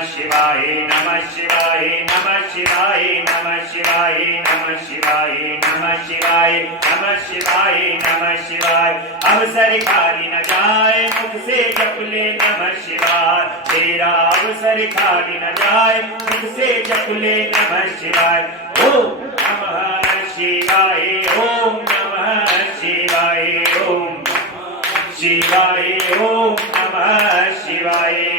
शिवाय, नमः शिवाय, नमः शिवाय, नमः शिवाय, नमः शिवाय, नमः शिवाय, नमः शिवाय, नमः शिवाय। अवसर खाली न जाए, मुख से जप ले नमः शिवाय, तेरा अवसर खाली न जाए, मुख से जप ले नमः शिवाय, ओम नमः शिवाय, ओम नमः शिवाय, ओम शिवाय, ओम नमः शिवाय।